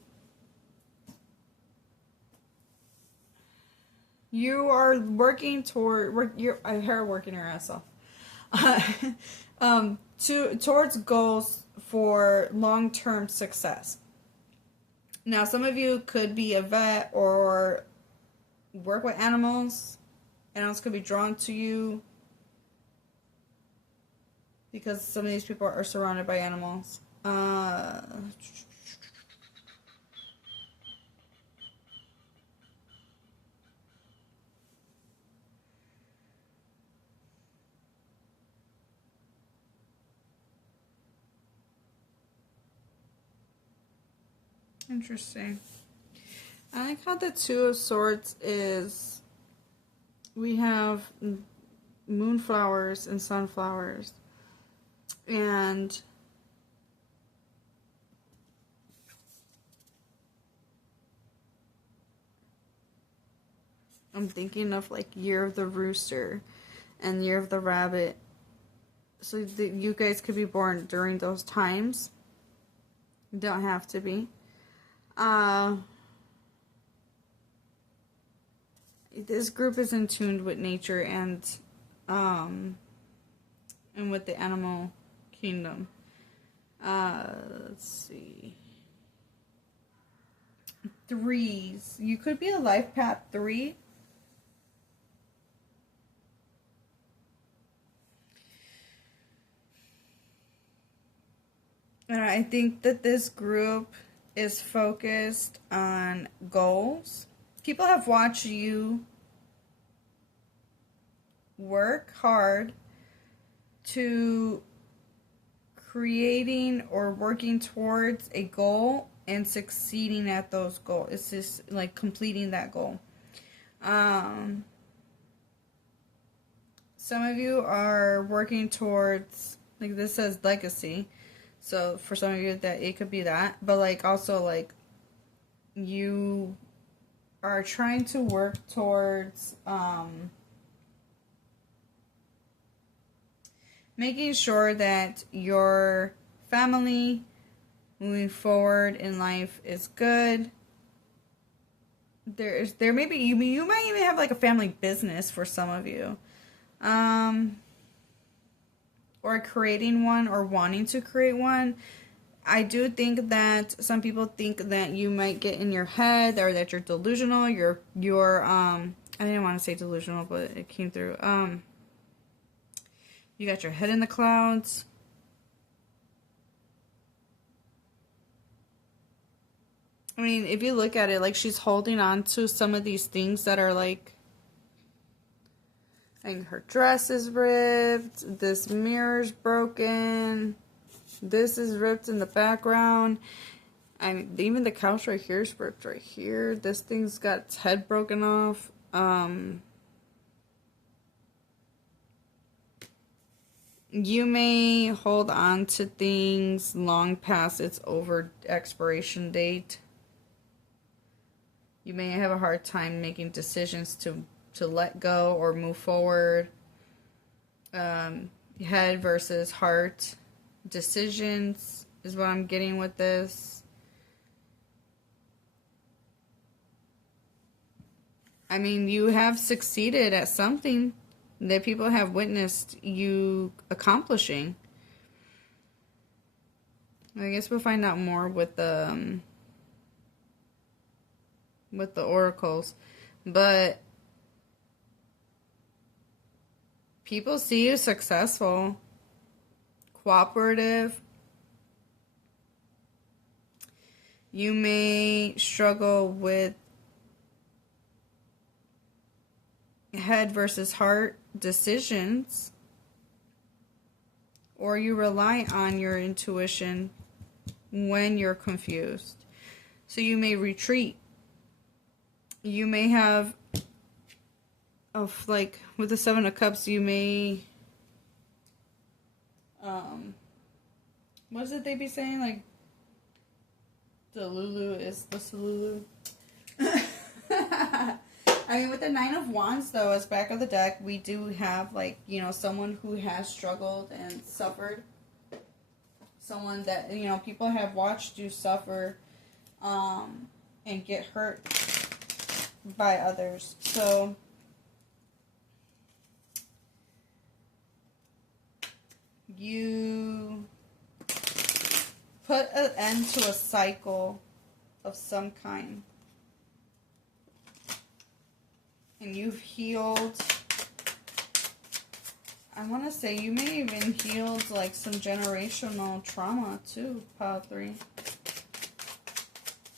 You are working toward... I hear working your ass off. Towards goals for long-term success. Now, some of you could be a vet or work with animals. Animals could be drawn to you because some of these people are surrounded by animals. Interesting. I like how the Two of Swords is... We have moonflowers and sunflowers. And I'm thinking of like Year of the Rooster and Year of the Rabbit. So you guys could be born during those times. You don't have to be. This group is in tune with nature and with the animal kingdom. Let's see. Threes. You could be a life path 3. And I think that this group is focused on goals. People have watched you work hard to creating or working towards a goal and succeeding at those goals. It's just like completing that goal. Um, some of you are working towards, like this says legacy. So for some of you that it could be that, but like also like you are trying to work towards making sure that your family moving forward in life is good. There may be you might even have like a family business for some of you. Or creating one or wanting to create one. I do think that some people think that you might get in your head or that you're delusional. You're I didn't want to say delusional, but it came through. You got your head in the clouds. I mean, if you look at it, like she's holding on to some of these things that are like her dress is ripped, this mirror's broken, this is ripped in the background. I mean, even the couch right here is ripped right here. This thing's got its head broken off. You may hold on to things long past its over expiration date. You may have a hard time making decisions to let go or move forward. Head versus heart decisions is what I'm getting with this. I mean, you have succeeded at something that people have witnessed you accomplishing. I guess we'll find out more with the oracles, but people see you successful, cooperative. You may struggle with head versus heart decisions, or you rely on your intuition when you're confused. So you may retreat. You may have, like with the Seven of Cups, you may, what is it they be saying? Like, the Lulu is the Salulu. I mean, with the Nine of Wands, though, as back of the deck, we do have, like, you know, someone who has struggled and suffered. Someone that, you know, people have watched you suffer and get hurt by others. So, you put an end to a cycle of some kind. And you've healed, I want to say you may even healed like some generational trauma too, pile 3.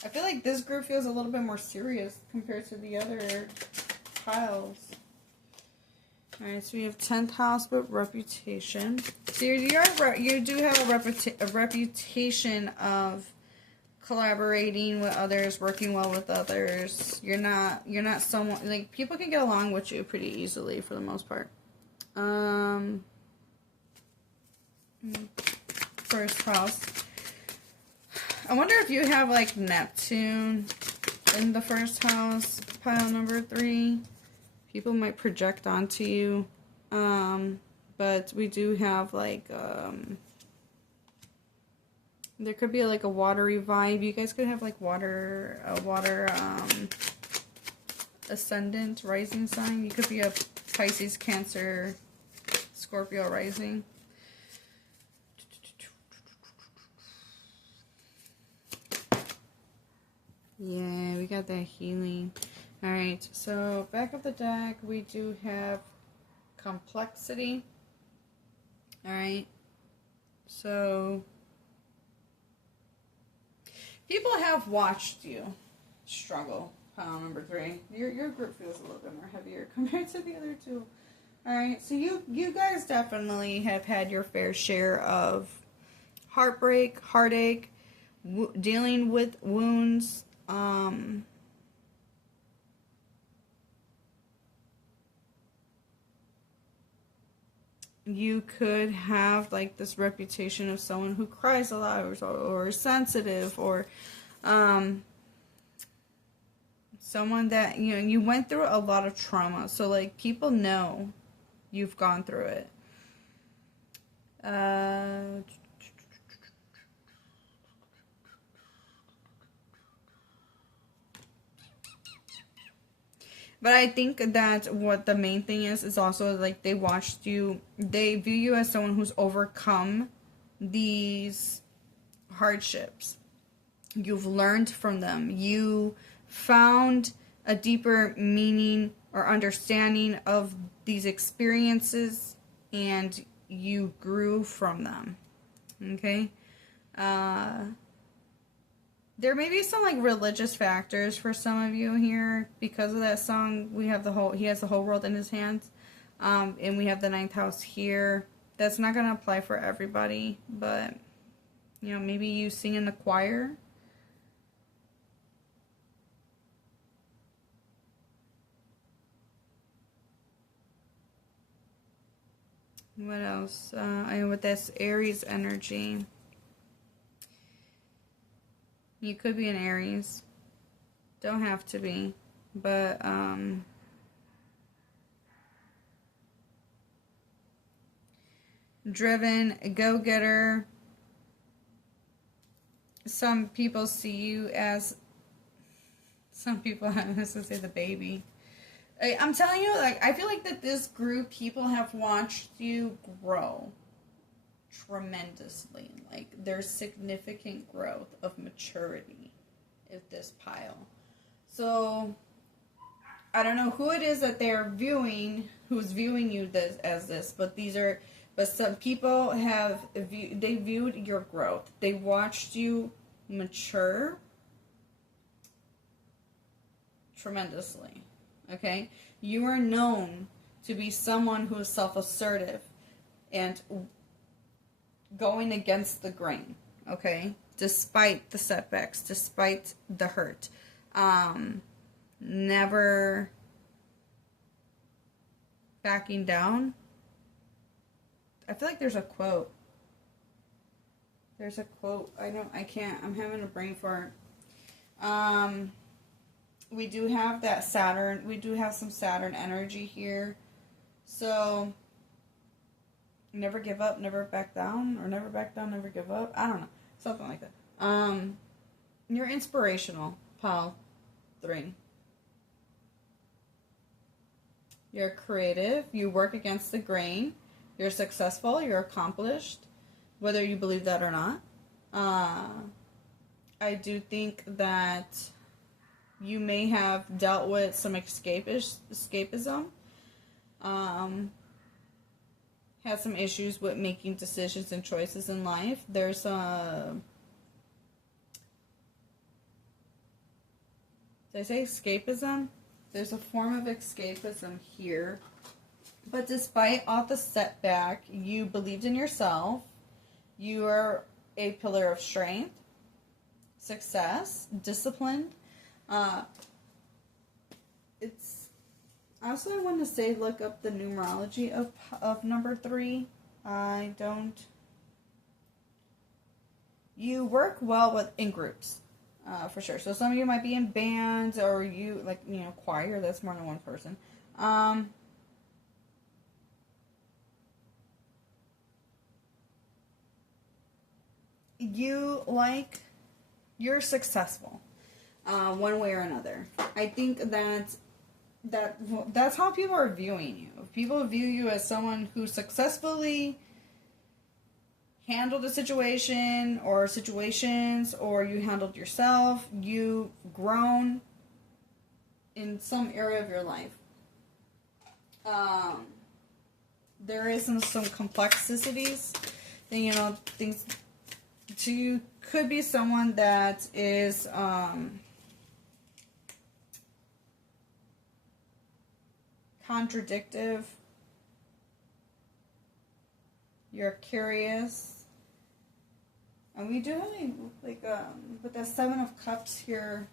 I feel like this group feels a little bit more serious compared to the other piles. Alright, so we have 10th house with reputation. So you do have a reputation of collaborating with others, working well with others. You're not someone, like, people can get along with you pretty easily for the most part. First house. I wonder if you have like Neptune in the first house, pile number 3. People might project onto you. But we do have like there could be like a watery vibe. You guys could have like water ascendant, rising sign. You could be a Pisces, Cancer, Scorpio rising. Yeah, we got that healing. Alright, so back of the deck, we do have complexity. Alright, so people have watched you struggle. Pile number 3. Your group feels a little bit more heavier compared to the other 2. Alright, so you guys definitely have had your fair share of heartbreak, heartache, dealing with wounds, you could have like this reputation of someone who cries a lot or sensitive, or someone that, you know, you went through a lot of trauma. So like people know you've gone through it. But I think that what the main thing is also like they view you as someone who's overcome these hardships. You've learned from them. You found a deeper meaning or understanding of these experiences, and you grew from them. Okay? There may be some like religious factors for some of you here because of that song. He has the whole world in his hands, and we have the 9th house here. That's not gonna apply for everybody, but you know, maybe you sing in the choir. What else? With this Aries energy. You could be an Aries. Don't have to be. But, driven, go-getter. Some people see you as... Some people, I was going to say the baby. I'm telling you, like, I feel like that this group, people have watched you grow tremendously. Like, there's significant growth of maturity with this pile. So, I don't know who it is that they're viewing, who's viewing you as this, but some people they viewed your growth. They watched you mature tremendously. Okay? You are known to be someone who is self-assertive and going against the grain. Okay? Despite the setbacks, despite the hurt. Never backing down. I feel like there's a quote. I'm having a brain fart. We do have that Saturn. We do have some Saturn energy here. So, never give up, never back down, or never back down, never give up. I don't know. Something like that. You're inspirational, pal 3. You're creative. You work against the grain. You're successful. You're accomplished, whether you believe that or not. I do think that you may have dealt with some escapism. Had some issues with making decisions and choices in life. There's did I say escapism? There's a form of escapism here. But despite all the setback, you believed in yourself. You are a pillar of strength, success, discipline. It's also, I want to say, look up the numerology of number 3. You work well in groups, for sure. So some of you might be in bands, or you, like, you know, choir. That's more than one person. You're successful. One way or another. I think that's how people are viewing you. If people view you as someone who successfully handled a situation or situations, or you handled yourself, you've grown in some area of your life. There is some complexities, you know, things. You could be someone that is contradictive. You're curious. And we do have with the 7 of Cups here,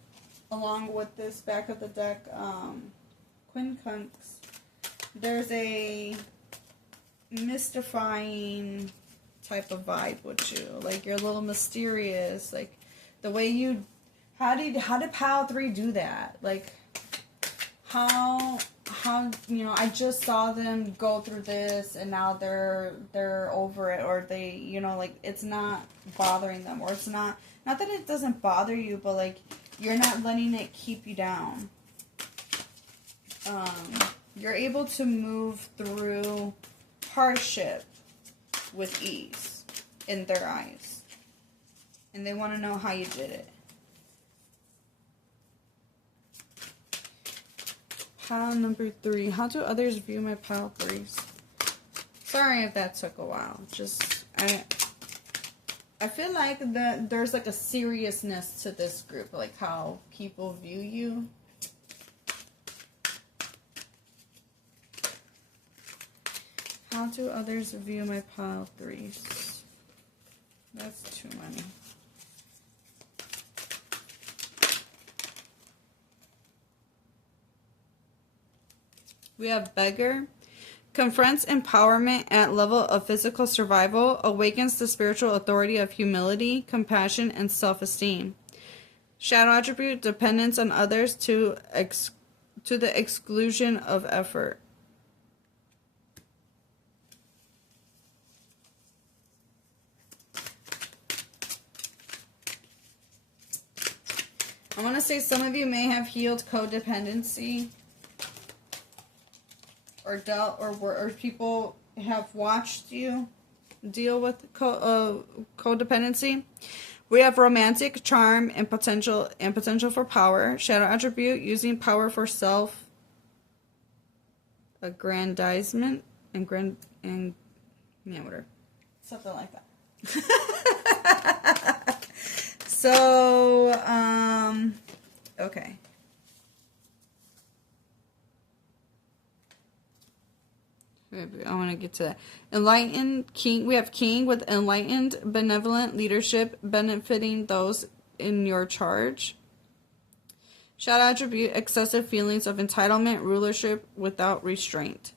along with this back of the deck, Quincunx, there's a mystifying type of vibe with you. Like, you're a little mysterious. Like, the way you... How did Pile 3 do that? Like, how, you know, I just saw them go through this and now they're over it, or they, you know, like, it's not bothering them, or it's not that it doesn't bother you, but, like, you're not letting it keep you down. You're able to move through hardship with ease in their eyes. And they want to know how you did it. Pile number 3. How do others view my pile 3s? Sorry if that took a while. Just, I feel like there's like a seriousness to this group, like how people view you. How do others view my pile 3s? That's too many. We have Beggar. Confronts empowerment at level of physical survival. Awakens the spiritual authority of humility, compassion, and self-esteem. Shadow attribute. Dependence on others to the exclusion of effort. I want to say some of you may have healed codependency, or dealt, or people have watched you deal with codependency. We have romantic charm and potential for power. Shadow attribute, using power for self aggrandizement and yeah, whatever, something like that. So, okay. I want to get to that. Enlightened king. We have king with enlightened, benevolent leadership, benefiting those in your charge. Shadow attribute, excessive feelings of entitlement, rulership without restraint.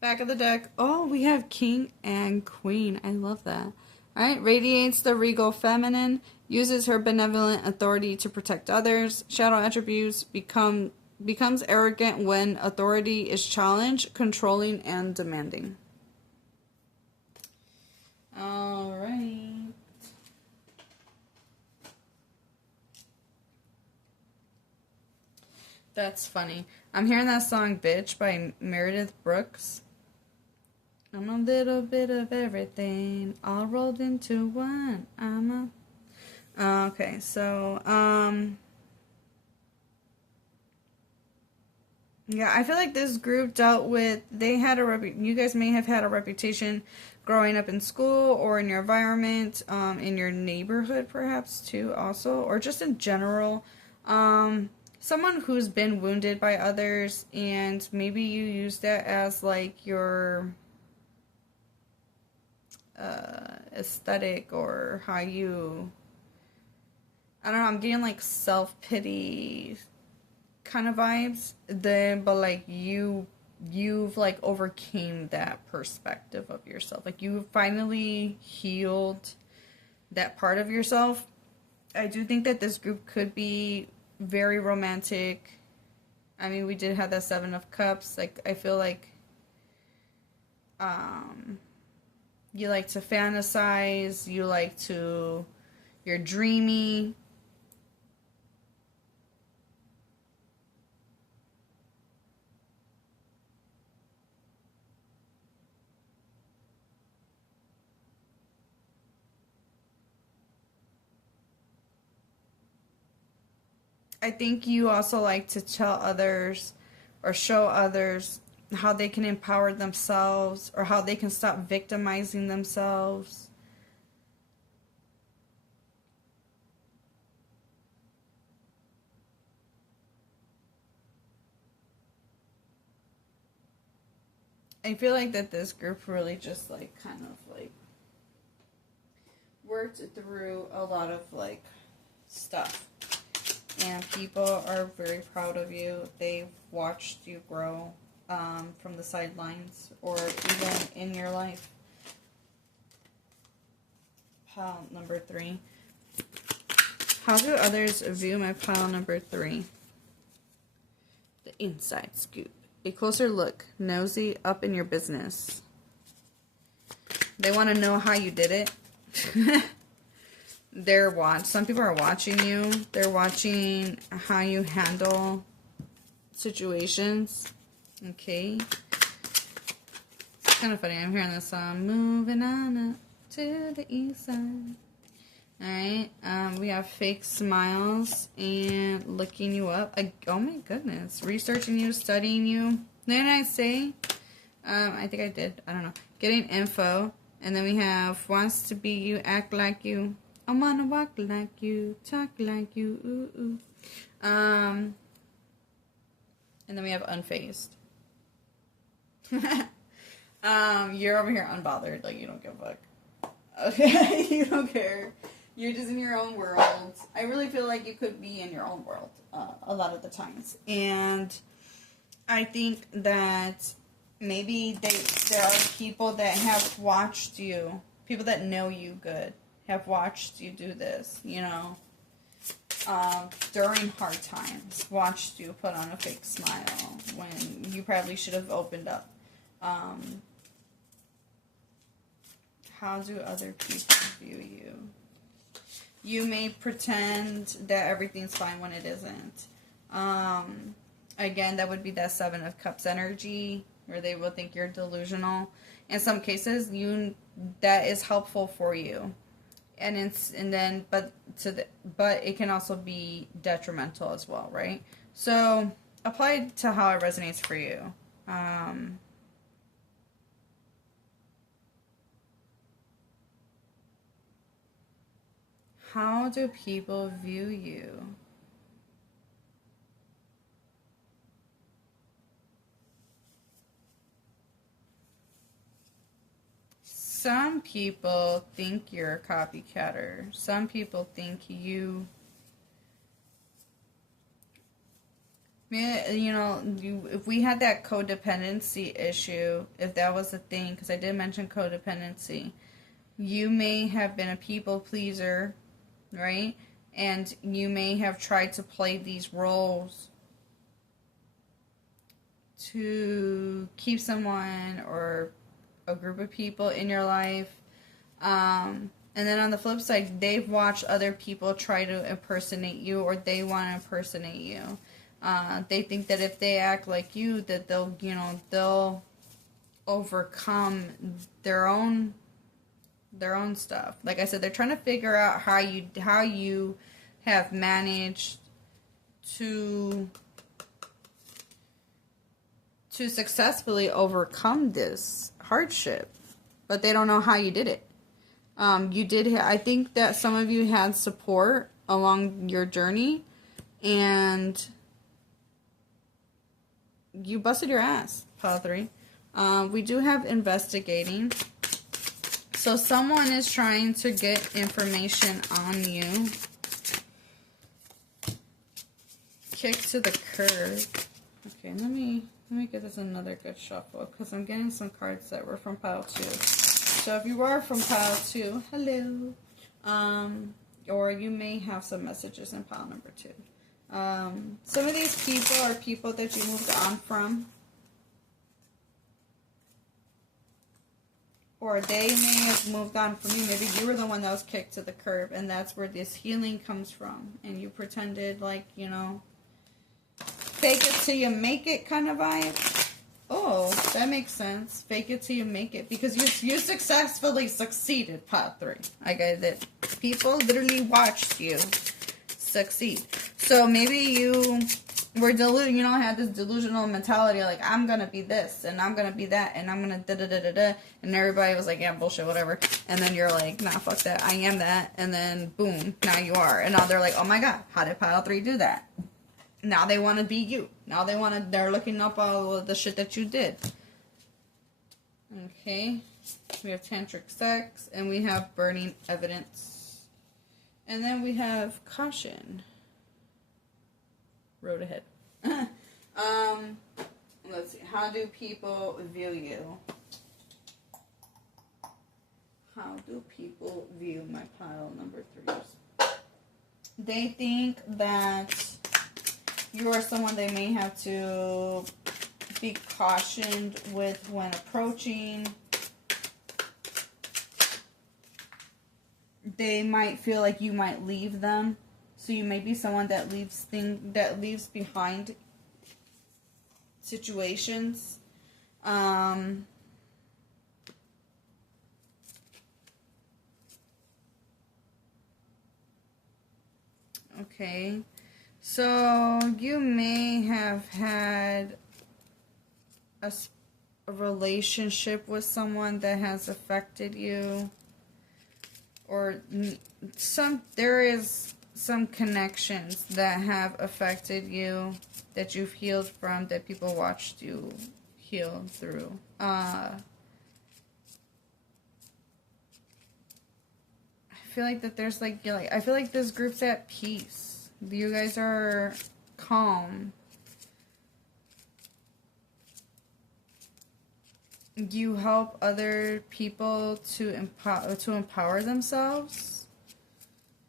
Back of the deck. Oh, we have king and queen. I love that. All right. Radiates the regal feminine. Uses her benevolent authority to protect others. Shadow attributes, becomes arrogant when authority is challenged, controlling, and demanding. All right. That's funny. I'm hearing that song Bitch by Meredith Brooks. I'm a little bit of everything, all rolled into one. Okay, so, yeah, I feel like this group dealt with, you guys may have had a reputation growing up in school or in your environment, in your neighborhood perhaps too also, or just in general, someone who's been wounded by others, and maybe you use that as like your aesthetic, or how you, I don't know, I'm getting like self-pity kind of vibes, but like you've like overcame that perspective of yourself, like you finally healed that part of yourself. I do think that this group could be very romantic. I mean, we did have that 7 of Cups. Like, I feel like you like to fantasize, you're dreamy. I think you also like to tell others or show others how they can empower themselves, or how they can stop victimizing themselves. I feel like that this group really just like kind of like worked through a lot of like stuff. And people are very proud of you. They've watched you grow from the sidelines or even in your life. Pile number 3. How do others view my pile number 3? The inside scoop. A closer look. Nosy up in your business. They want to know how you did it. Some people are watching you. They're watching how you handle situations. Okay. It's kind of funny. I'm hearing this song. Moving on up to the east side. Alright. We have fake smiles and looking you up. Oh my goodness. Researching you, studying you. Didn't I say? I think I did. I don't know. Getting info. And then we have wants to be you, act like you. I wanna walk like you, talk like you, ooh, ooh. And then we have unfazed. You're over here unbothered, like you don't give a fuck. Okay, you don't care. You're just in your own world. I really feel like you could be in your own world a lot of the times. And I think that maybe there are people that have watched you, people that know you good, have watched you do this, you know, during hard times, watched you put on a fake smile when you probably should have opened up. How do other people view you? You may pretend that everything's fine when it isn't. Again, that would be that 7 of Cups energy, where they will think you're delusional. In some cases, that is helpful for you. But it can also be detrimental as well, right? So apply it to how it resonates for you. How do people view you? Some people think you're a copycatter. Some people think you know, if we had that codependency issue, if that was a thing, because I did mention codependency, you may have been a people pleaser, right? And you may have tried to play these roles to keep someone or a group of people in your life. And then on the flip side, they've watched other people try to impersonate you, or they want to impersonate you. They think that if they act like you, that they'll overcome their own stuff. Like I said, they're trying to figure out how you have managed to successfully overcome this hardship, but they don't know how you did it. I think that some of you had support along your journey, and you busted your ass, pile 3. We do have investigating. So someone is trying to get information on you. Kick to the curb. Okay, let me give this another good shuffle, because I'm getting some cards that were from pile 2. So if you are from pile 2, hello. Or you may have some messages in pile number 2. Some of these people are people that you moved on from. Or they may have moved on from you. Maybe you were the one that was kicked to the curb, and that's where this healing comes from. And you pretended like, you know, fake it till you make it kind of vibe. Oh, that makes sense. Fake it till you make it. Because you successfully succeeded, pile 3. I get it. People literally watched you succeed. So maybe you were had this delusional mentality, like, I'm gonna be this, and I'm gonna be that, and I'm gonna da-da-da-da-da, and everybody was like, yeah, bullshit, whatever, and then you're like, nah, fuck that, I am that, and then, boom, now you are, and now they're like, oh my god, how did pile 3 do that? Now they want to be you. Now they're looking up all of the shit that you did. Okay, we have tantric sex, and we have burning evidence, and then we have caution. road ahead. Let's see. How do people view you? How do people view my pile number 3s? They think that you are someone they may have to be cautioned with when approaching. They might feel like you might leave them. So you may be someone that leaves behind situations. Okay, so you may have had a relationship with someone that has affected you, or there is some connections that have affected you that you've healed from, that people watched you heal through. I feel like that there's I feel like this group's at peace. You guys are calm. You help other people to empower themselves,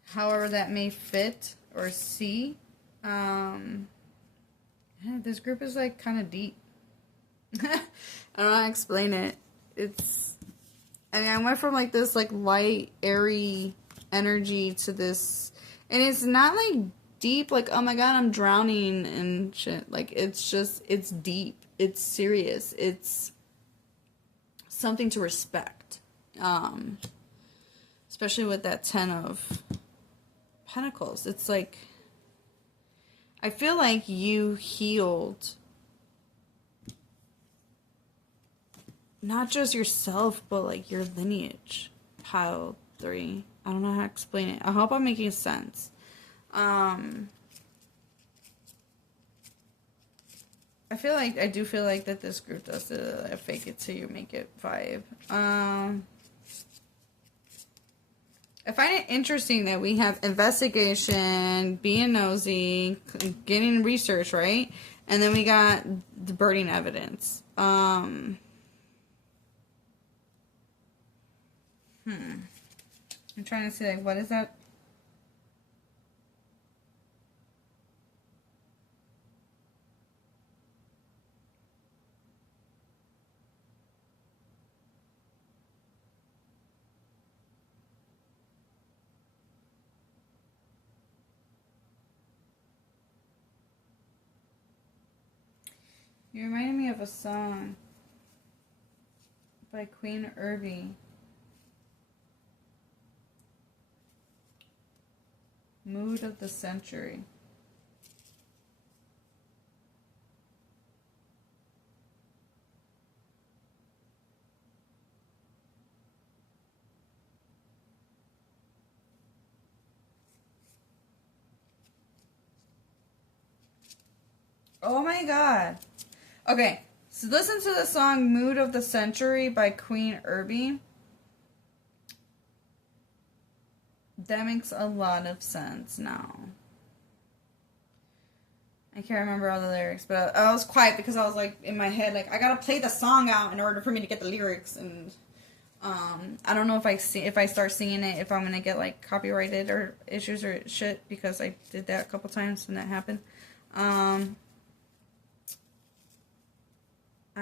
however that may fit or see. Yeah, this group is like kind of deep. I don't know how to explain it. I went from like this like light, airy energy to this, and it's not like deep, like, oh my god, I'm drowning and shit. Like, it's deep. It's serious. It's something to respect. Especially with that 10 of Pentacles. It's like, I feel like you healed not just yourself, but like your lineage. Pile 3. I don't know how to explain it. I hope I'm making sense. I do feel like that this group does a fake it till you make it vibe. I find it interesting that we have investigation, being nosy, getting research, right? And then we got the burning evidence. I'm trying to see, like, what is that? You reminded me of a song by Queen Irby. Mood of the Century. Oh my god. Okay, so listen to the song Mood of the Century by Queen Irby. That makes a lot of sense now. I can't remember all the lyrics, but I was quiet because I was like in my head, like, I gotta play the song out in order for me to get the lyrics. And I don't know if I start singing it, if I'm gonna get like copyrighted or issues or shit, because I did that a couple times when that happened. I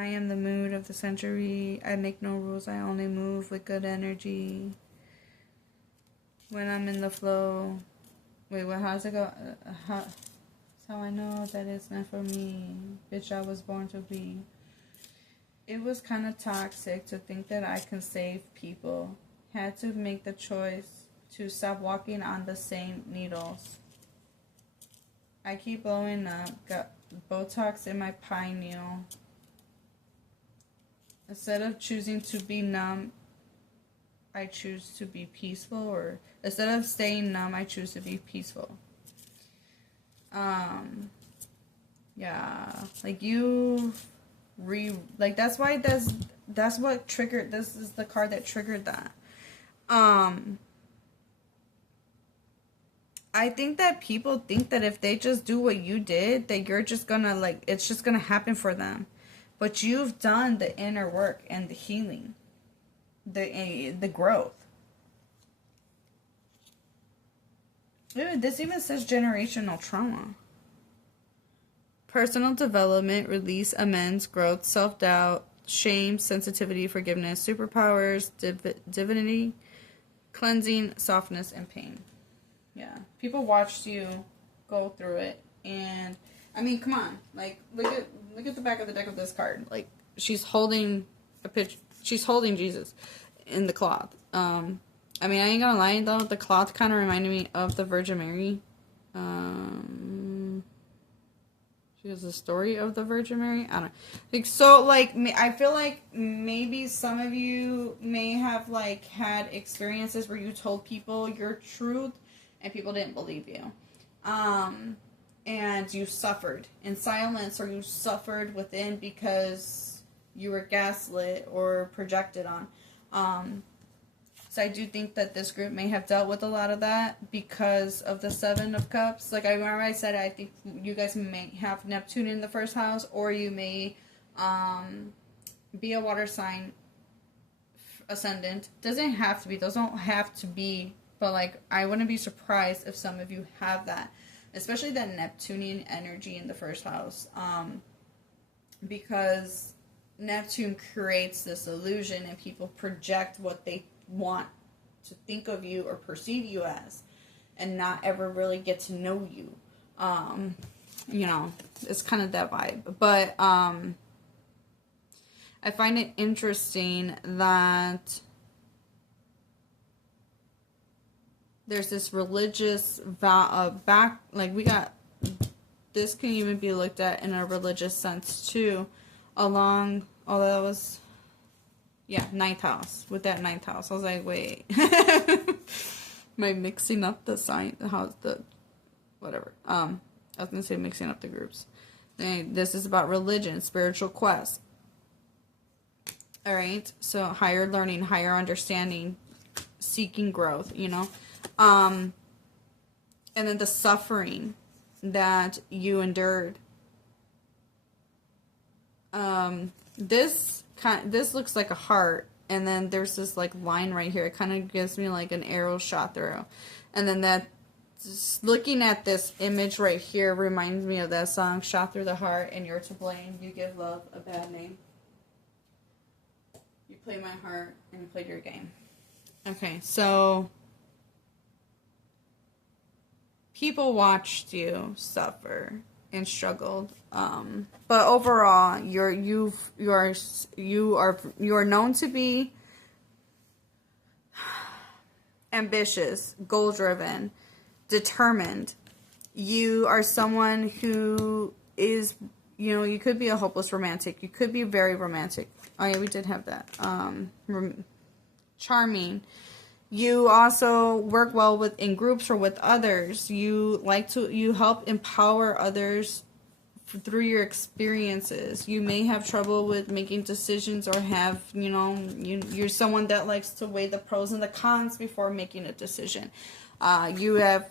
am the mood of the century. I make no rules. I only move with good energy. When I'm in the flow. Wait, what? How's it go? That's how I know that it's meant for me. Bitch, I was born to be. It was kind of toxic to think that I can save people. Had to make the choice to stop walking on the same needles. I keep blowing up. Got Botox in my pineal. Instead of choosing to be numb, I choose to be peaceful. Or instead of staying numb, I choose to be peaceful. Yeah, like that's why that's what triggered, this is the card that triggered that. I think that people think that if they just do what you did, that you're just gonna, like, it's just gonna happen for them. But you've done the inner work and the healing, the growth. Ooh, this even says generational trauma. Personal development, release, amends, growth, self-doubt, shame, sensitivity, forgiveness, superpowers, divinity, cleansing, softness, and pain. Yeah. People watched you go through it. And, I mean, come on. Like, look at the back of the deck of this card. Like, she's holding a picture. She's holding Jesus in the cloth. I mean, I ain't gonna lie, though. The cloth kind of reminded me of the Virgin Mary. She has the story of the Virgin Mary. I don't know. Like, so, like, I feel like maybe some of you may have, like, had experiences where you told people your truth and people didn't believe you. And you suffered in silence, or you suffered within because you were gaslit or projected on. So I do think that this group may have dealt with a lot of that because of the Seven of Cups. Like I remember I said, I think you guys may have Neptune in the first house, or you may be a water sign ascendant. Doesn't have to be. Those don't have to be. But like, I wouldn't be surprised if some of you have that, especially that Neptunian energy in the first house, because Neptune creates this illusion and people project what they want to think of you or perceive you as, and not ever really get to know you. You know, it's kind of that vibe. But I find it interesting that there's this religious back, like we got, this can even be looked at in a religious sense too, along, oh, that was, yeah, ninth house, with that ninth house. I was like, wait, am I mixing up the sign, whatever. I was going to say mixing up the groups. This is about religion, spiritual quest. All right, so higher learning, higher understanding, seeking growth, you know. And then the suffering that you endured. This looks like a heart, and then there's this like line right here. It kind of gives me like an arrow shot through, and then that, just looking at this image right here reminds me of that song, "Shot Through the Heart," and you're to blame. You give love a bad name. You play my heart and you played your game. Okay, so people watched you suffer and struggled, but overall, you are known to be ambitious, goal-driven, determined. You are someone who is, you know, you could be a hopeless romantic. You could be very romantic. Oh yeah, we did have that. Charming. You also work well in groups or with others. You help empower others through your experiences. You may have trouble with making decisions, or have, you know, you're someone that likes to weigh the pros and the cons before making a decision. You have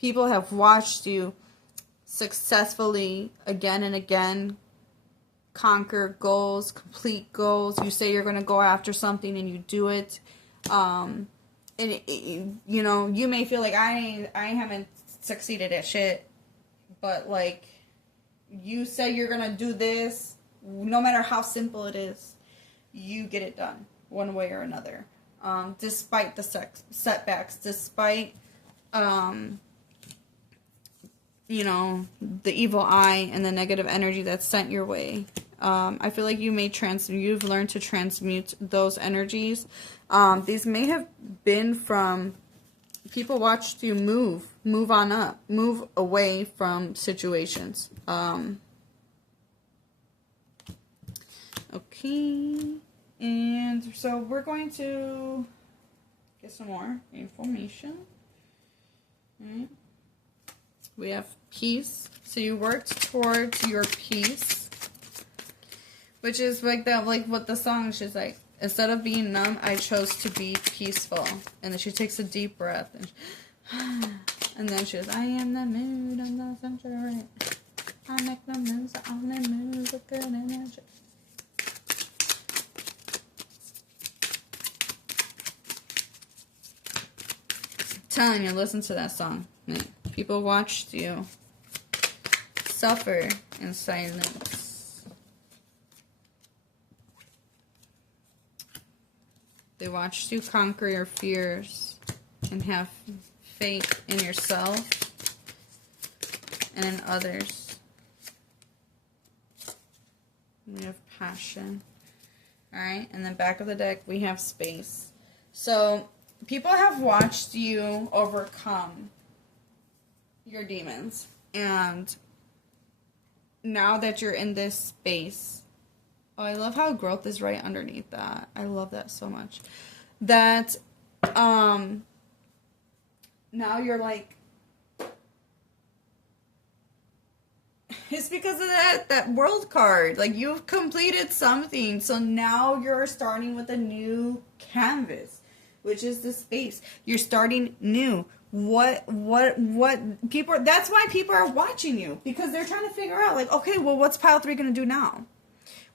people have watched you successfully again and again conquer goals, complete goals. You say you're going to go after something and you do it. And you know, you may feel like I haven't succeeded at shit, but like, you say you're gonna do this, no matter how simple it is, you get it done one way or another, despite the setbacks, despite you know, the evil eye and the negative energy that's sent your way. I feel like you've learned to transmute those energies. These may have been from people watched you move on up, move away from situations. Okay, and so we're going to get some more information. All right. We have peace. So you worked towards your peace, which is like that, like what the song, she's like, instead of being numb, I chose to be peaceful. And then she takes a deep breath. And And then she goes, I am the mood, I'm the sunshine. I make the moves, I'm the moves of good energy. Telling you, listen to that song. People watched you suffer in silence. They watched you conquer your fears and have faith in yourself and in others. We have passion. Alright, and then back of the deck we have space. So people have watched you overcome your demons, and now that you're in this space, oh, I love how growth is right underneath that. I love that so much. That now you're like, it's because of that world card. Like, you've completed something, so now you're starting with a new canvas, which is the space. You're starting new. What people, that's why people are watching you, because they're trying to figure out, like, okay, well, what's pile 3 going to do now?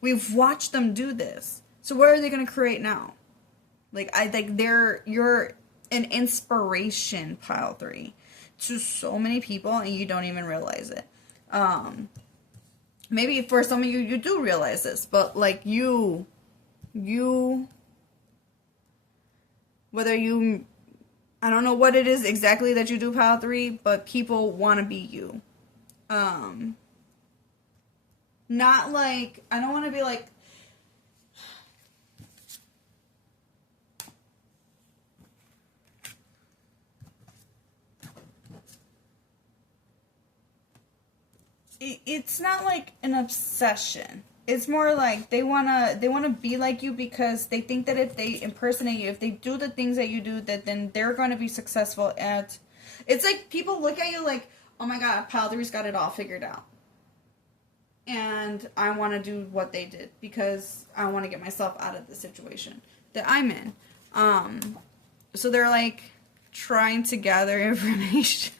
We've watched them do this. So what are they going to create now? Like, you're an inspiration, pile 3, to so many people, and you don't even realize it. Maybe for some of you, you do realize this, but like you, whether you, I don't know what it is exactly that you do, pile 3, but people want to be you. Not like, I don't want to be like, it's not like an obsession. It's more like they wanna be like you, because they think that if they impersonate you, if they do the things that you do, that then they're gonna be successful at. It's like people look at you like, oh my god, pile 3's got it all figured out, and I want to do what they did because I want to get myself out of the situation that I'm in. So they're like trying to gather information.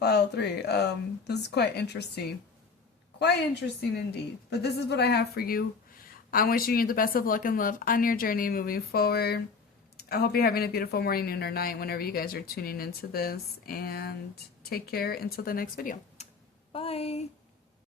File 3. This is quite interesting. Quite interesting indeed. But this is what I have for you. I'm wishing you the best of luck and love on your journey moving forward. I hope you're having a beautiful morning, noon, or night whenever you guys are tuning into this. And take care until the next video. Bye.